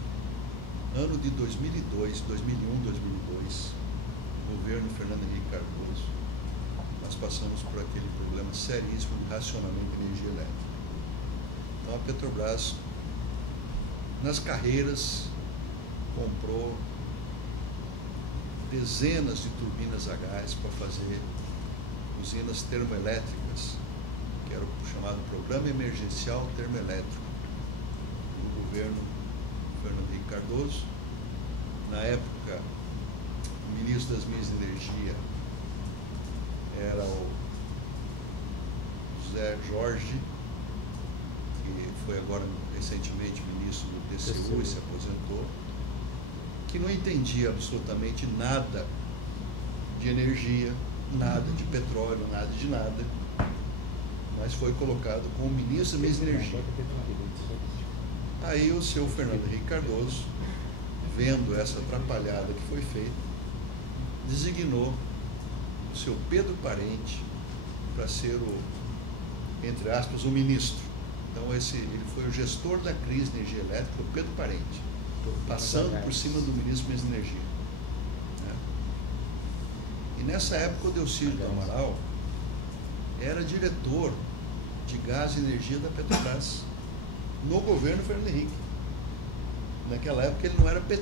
Ano de 2002, 2001, 2002, governo Fernando Henrique Cardoso, nós passamos por aquele problema seríssimo de racionamento de energia elétrica. Então a Petrobras, nas carreiras, comprou dezenas de turbinas a gás para fazer usinas termoelétricas, que era o chamado Programa Emergencial Termoelétrico, do governo Cardoso. Na época, o ministro das Minas e Energia era o José Jorge, que foi agora recentemente ministro do TCU e se aposentou, que não entendia absolutamente nada de energia, nada de petróleo, nada de nada, mas foi colocado como ministro da Minas e Energia. Aí o seu Fernando Henrique Cardoso, vendo essa atrapalhada que foi feita, designou o seu Pedro Parente para ser o, entre aspas, o ministro. Então ele foi o gestor da crise de energia elétrica, o Pedro Parente, passando por cima do ministro da Minas e Energia. Né? E nessa época o Delcídio do Amaral era diretor de gás e energia da Petrobras, no governo Fernando Henrique. Naquela época ele não era PT.